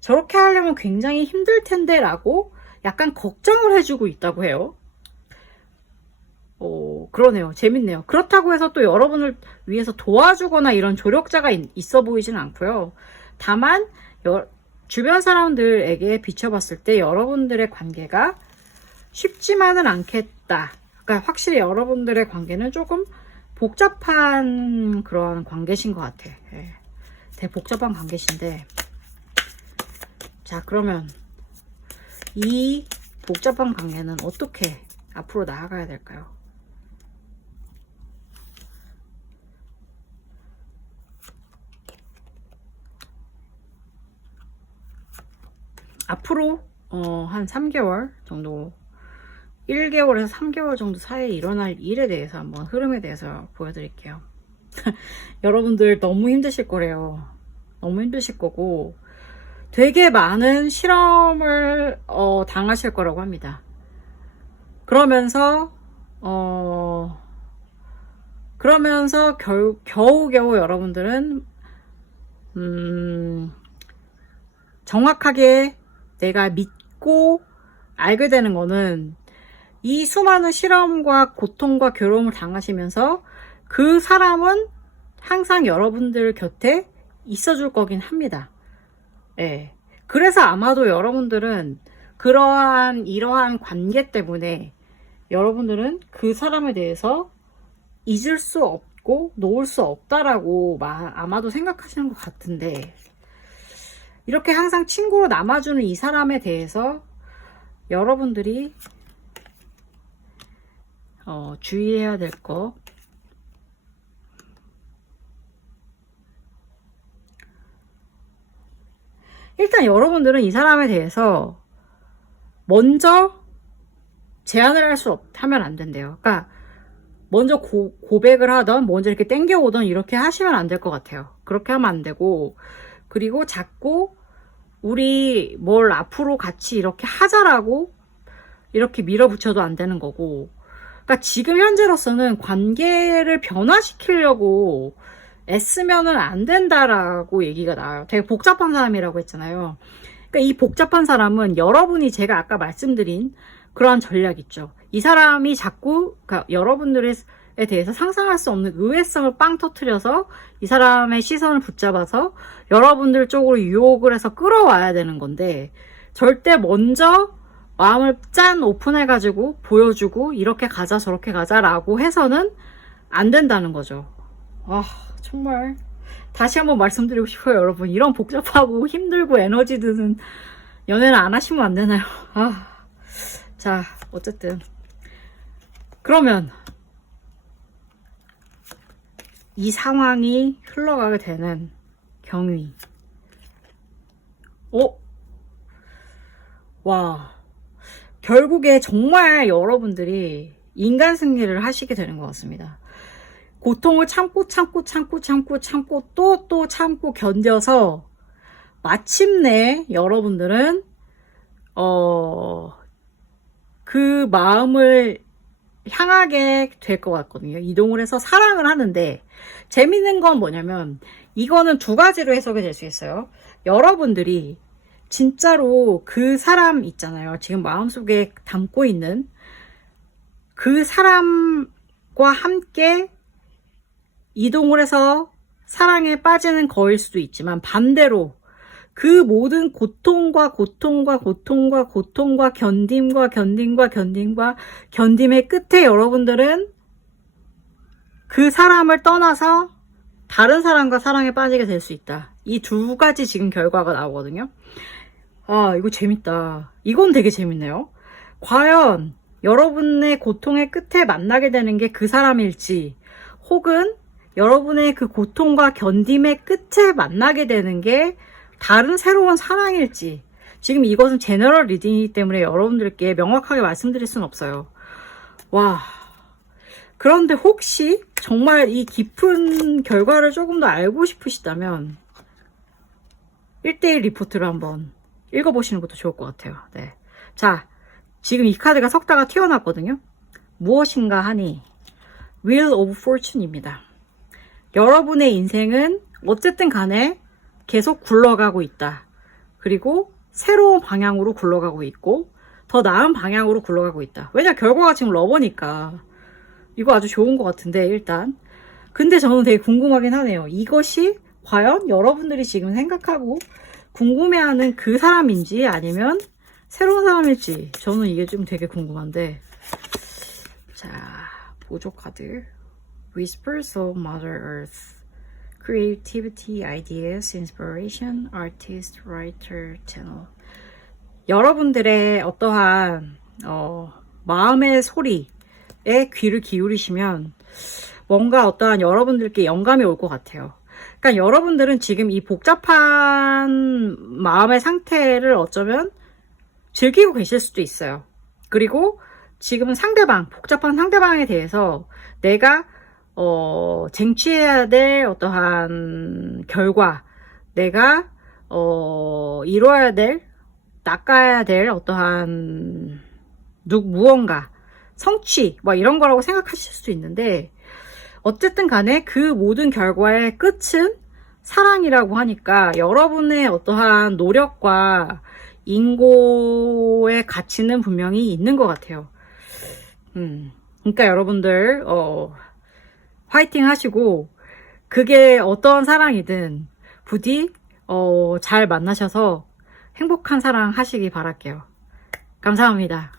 저렇게 하려면 굉장히 힘들 텐데 라고 약간 걱정을 해주고 있다고 해요. 그러네요. 재밌네요. 그렇다고 해서 또 여러분을 위해서 도와주거나 이런 조력자가 있어 보이지는 않고요. 다만 주변 사람들에게 비춰봤을 때 여러분들의 관계가 쉽지만은 않겠다. 그러니까 확실히 여러분들의 관계는 조금 복잡한 그런 관계신 것 같아. 예. 되게 복잡한 관계신데, 자, 그러면 이 복잡한 관계는 어떻게 앞으로 나아가야 될까요? 앞으로 한 3개월 정도, 1개월에서 3개월 정도 사이에 일어날 일에 대해서 한번 흐름에 대해서 보여드릴게요. 여러분들 너무 힘드실 거래요. 너무 힘드실 거고 되게 많은 실험을 당하실 거라고 합니다. 그러면서 겨우겨우 여러분들은 정확하게 내가 믿고 알게 되는 거는 이 수많은 실험과 고통과 괴로움을 당하시면서 그 사람은 항상 여러분들 곁에 있어줄 거긴 합니다. 예. 그래서 아마도 여러분들은 이러한 관계 때문에 여러분들은 그 사람에 대해서 잊을 수 없고 놓을 수 없다라고 아마도 생각하시는 것 같은데, 이렇게 항상 친구로 남아주는 이 사람에 대해서 여러분들이 주의해야 될 거, 일단 여러분들은 이 사람에 대해서 먼저 제안을 하면 안 된대요. 그러니까 먼저 고백을 하던, 먼저 이렇게 땡겨오던 이렇게 하시면 안 될 것 같아요. 그렇게 하면 안 되고, 그리고 자꾸 우리 뭘 앞으로 같이 이렇게 하자라고 이렇게 밀어붙여도 안 되는 거고, 그러니까 지금 현재로서는 관계를 변화시키려고 애쓰면은 안 된다라고 얘기가 나와요. 되게 복잡한 사람이라고 했잖아요. 그러니까 이 복잡한 사람은 여러분이 제가 아까 말씀드린 그러한 전략 있죠. 이 사람이 자꾸 그러니까 여러분들에 대해서 상상할 수 없는 의외성을 빵 터트려서 이 사람의 시선을 붙잡아서 여러분들 쪽으로 유혹을 해서 끌어와야 되는 건데, 절대 먼저 마음을 짠 오픈해가지고 보여주고 이렇게 가자 저렇게 가자라고 해서는 안 된다는 거죠. 정말 다시 한번 말씀드리고 싶어요. 여러분, 이런 복잡하고 힘들고 에너지 드는 연애는 안 하시면 안 되나요? 자, 어쨌든 그러면 이 상황이 흘러가게 되는 경위. 와, 결국에 정말 여러분들이 인간 승리를 하시게 되는 것 같습니다. 고통을 참고 또 참고 견뎌서 마침내 여러분들은 그 마음을 향하게 될 것 같거든요. 이동을 해서 사랑을 하는데, 재밌는 건 뭐냐면 이거는 두 가지로 해석이 될 수 있어요. 여러분들이 진짜로 그 사람 있잖아요. 지금 마음속에 담고 있는 그 사람과 함께 이동을 해서 사랑에 빠지는 거일 수도 있지만, 반대로 그 모든 고통과 견딤의 끝에 여러분들은 그 사람을 떠나서 다른 사람과 사랑에 빠지게 될 수 있다. 이 두 가지 지금 결과가 나오거든요. 아, 이거 재밌다. 이건 되게 재밌네요. 과연 여러분의 고통의 끝에 만나게 되는 게 그 사람일지, 혹은 여러분의 그 고통과 견딤의 끝에 만나게 되는 게 다른 새로운 사랑일지, 지금 이것은 제너럴 리딩이기 때문에 여러분들께 명확하게 말씀드릴 수는 없어요. 와, 그런데 혹시 정말 이 깊은 결과를 조금 더 알고 싶으시다면 1대1 리포트를 한번 읽어보시는 것도 좋을 것 같아요. 네. 자, 지금 이 카드가 섞다가 튀어나왔거든요. 무엇인가 하니 Wheel of Fortune입니다. 여러분의 인생은 어쨌든 간에 계속 굴러가고 있다. 그리고 새로운 방향으로 굴러가고 있고 더 나은 방향으로 굴러가고 있다. 왜냐, 결과가 지금 러버니까 이거 아주 좋은 것 같은데, 일단. 근데 저는 되게 궁금하긴 하네요. 이것이 과연 여러분들이 지금 생각하고 궁금해하는 그 사람인지 아니면 새로운 사람일지, 저는 이게 좀 되게 궁금한데. 자, 보조 카드. Whispers of Mother Earth. Creativity, Ideas, Inspiration, Artist, Writer, Channel. 여러분들의 어떠한 마음의 소리에 귀를 기울이시면 뭔가 어떠한 여러분들께 영감이 올 것 같아요. 그러니까 여러분들은 지금 이 복잡한 마음의 상태를 어쩌면 즐기고 계실 수도 있어요. 그리고 지금 복잡한 상대방에 대해서 내가 쟁취해야 될 어떠한 결과, 내가 이뤄야 될, 낚아야 될 어떠한 무언가, 성취, 뭐 이런 거라고 생각하실 수도 있는데, 어쨌든 간에 그 모든 결과의 끝은 사랑이라고 하니까 여러분의 어떠한 노력과 인고의 가치는 분명히 있는 것 같아요. 그러니까 여러분들 화이팅 하시고, 그게 어떤 사랑이든 부디 잘 만나셔서 행복한 사랑 하시기 바랄게요. 감사합니다.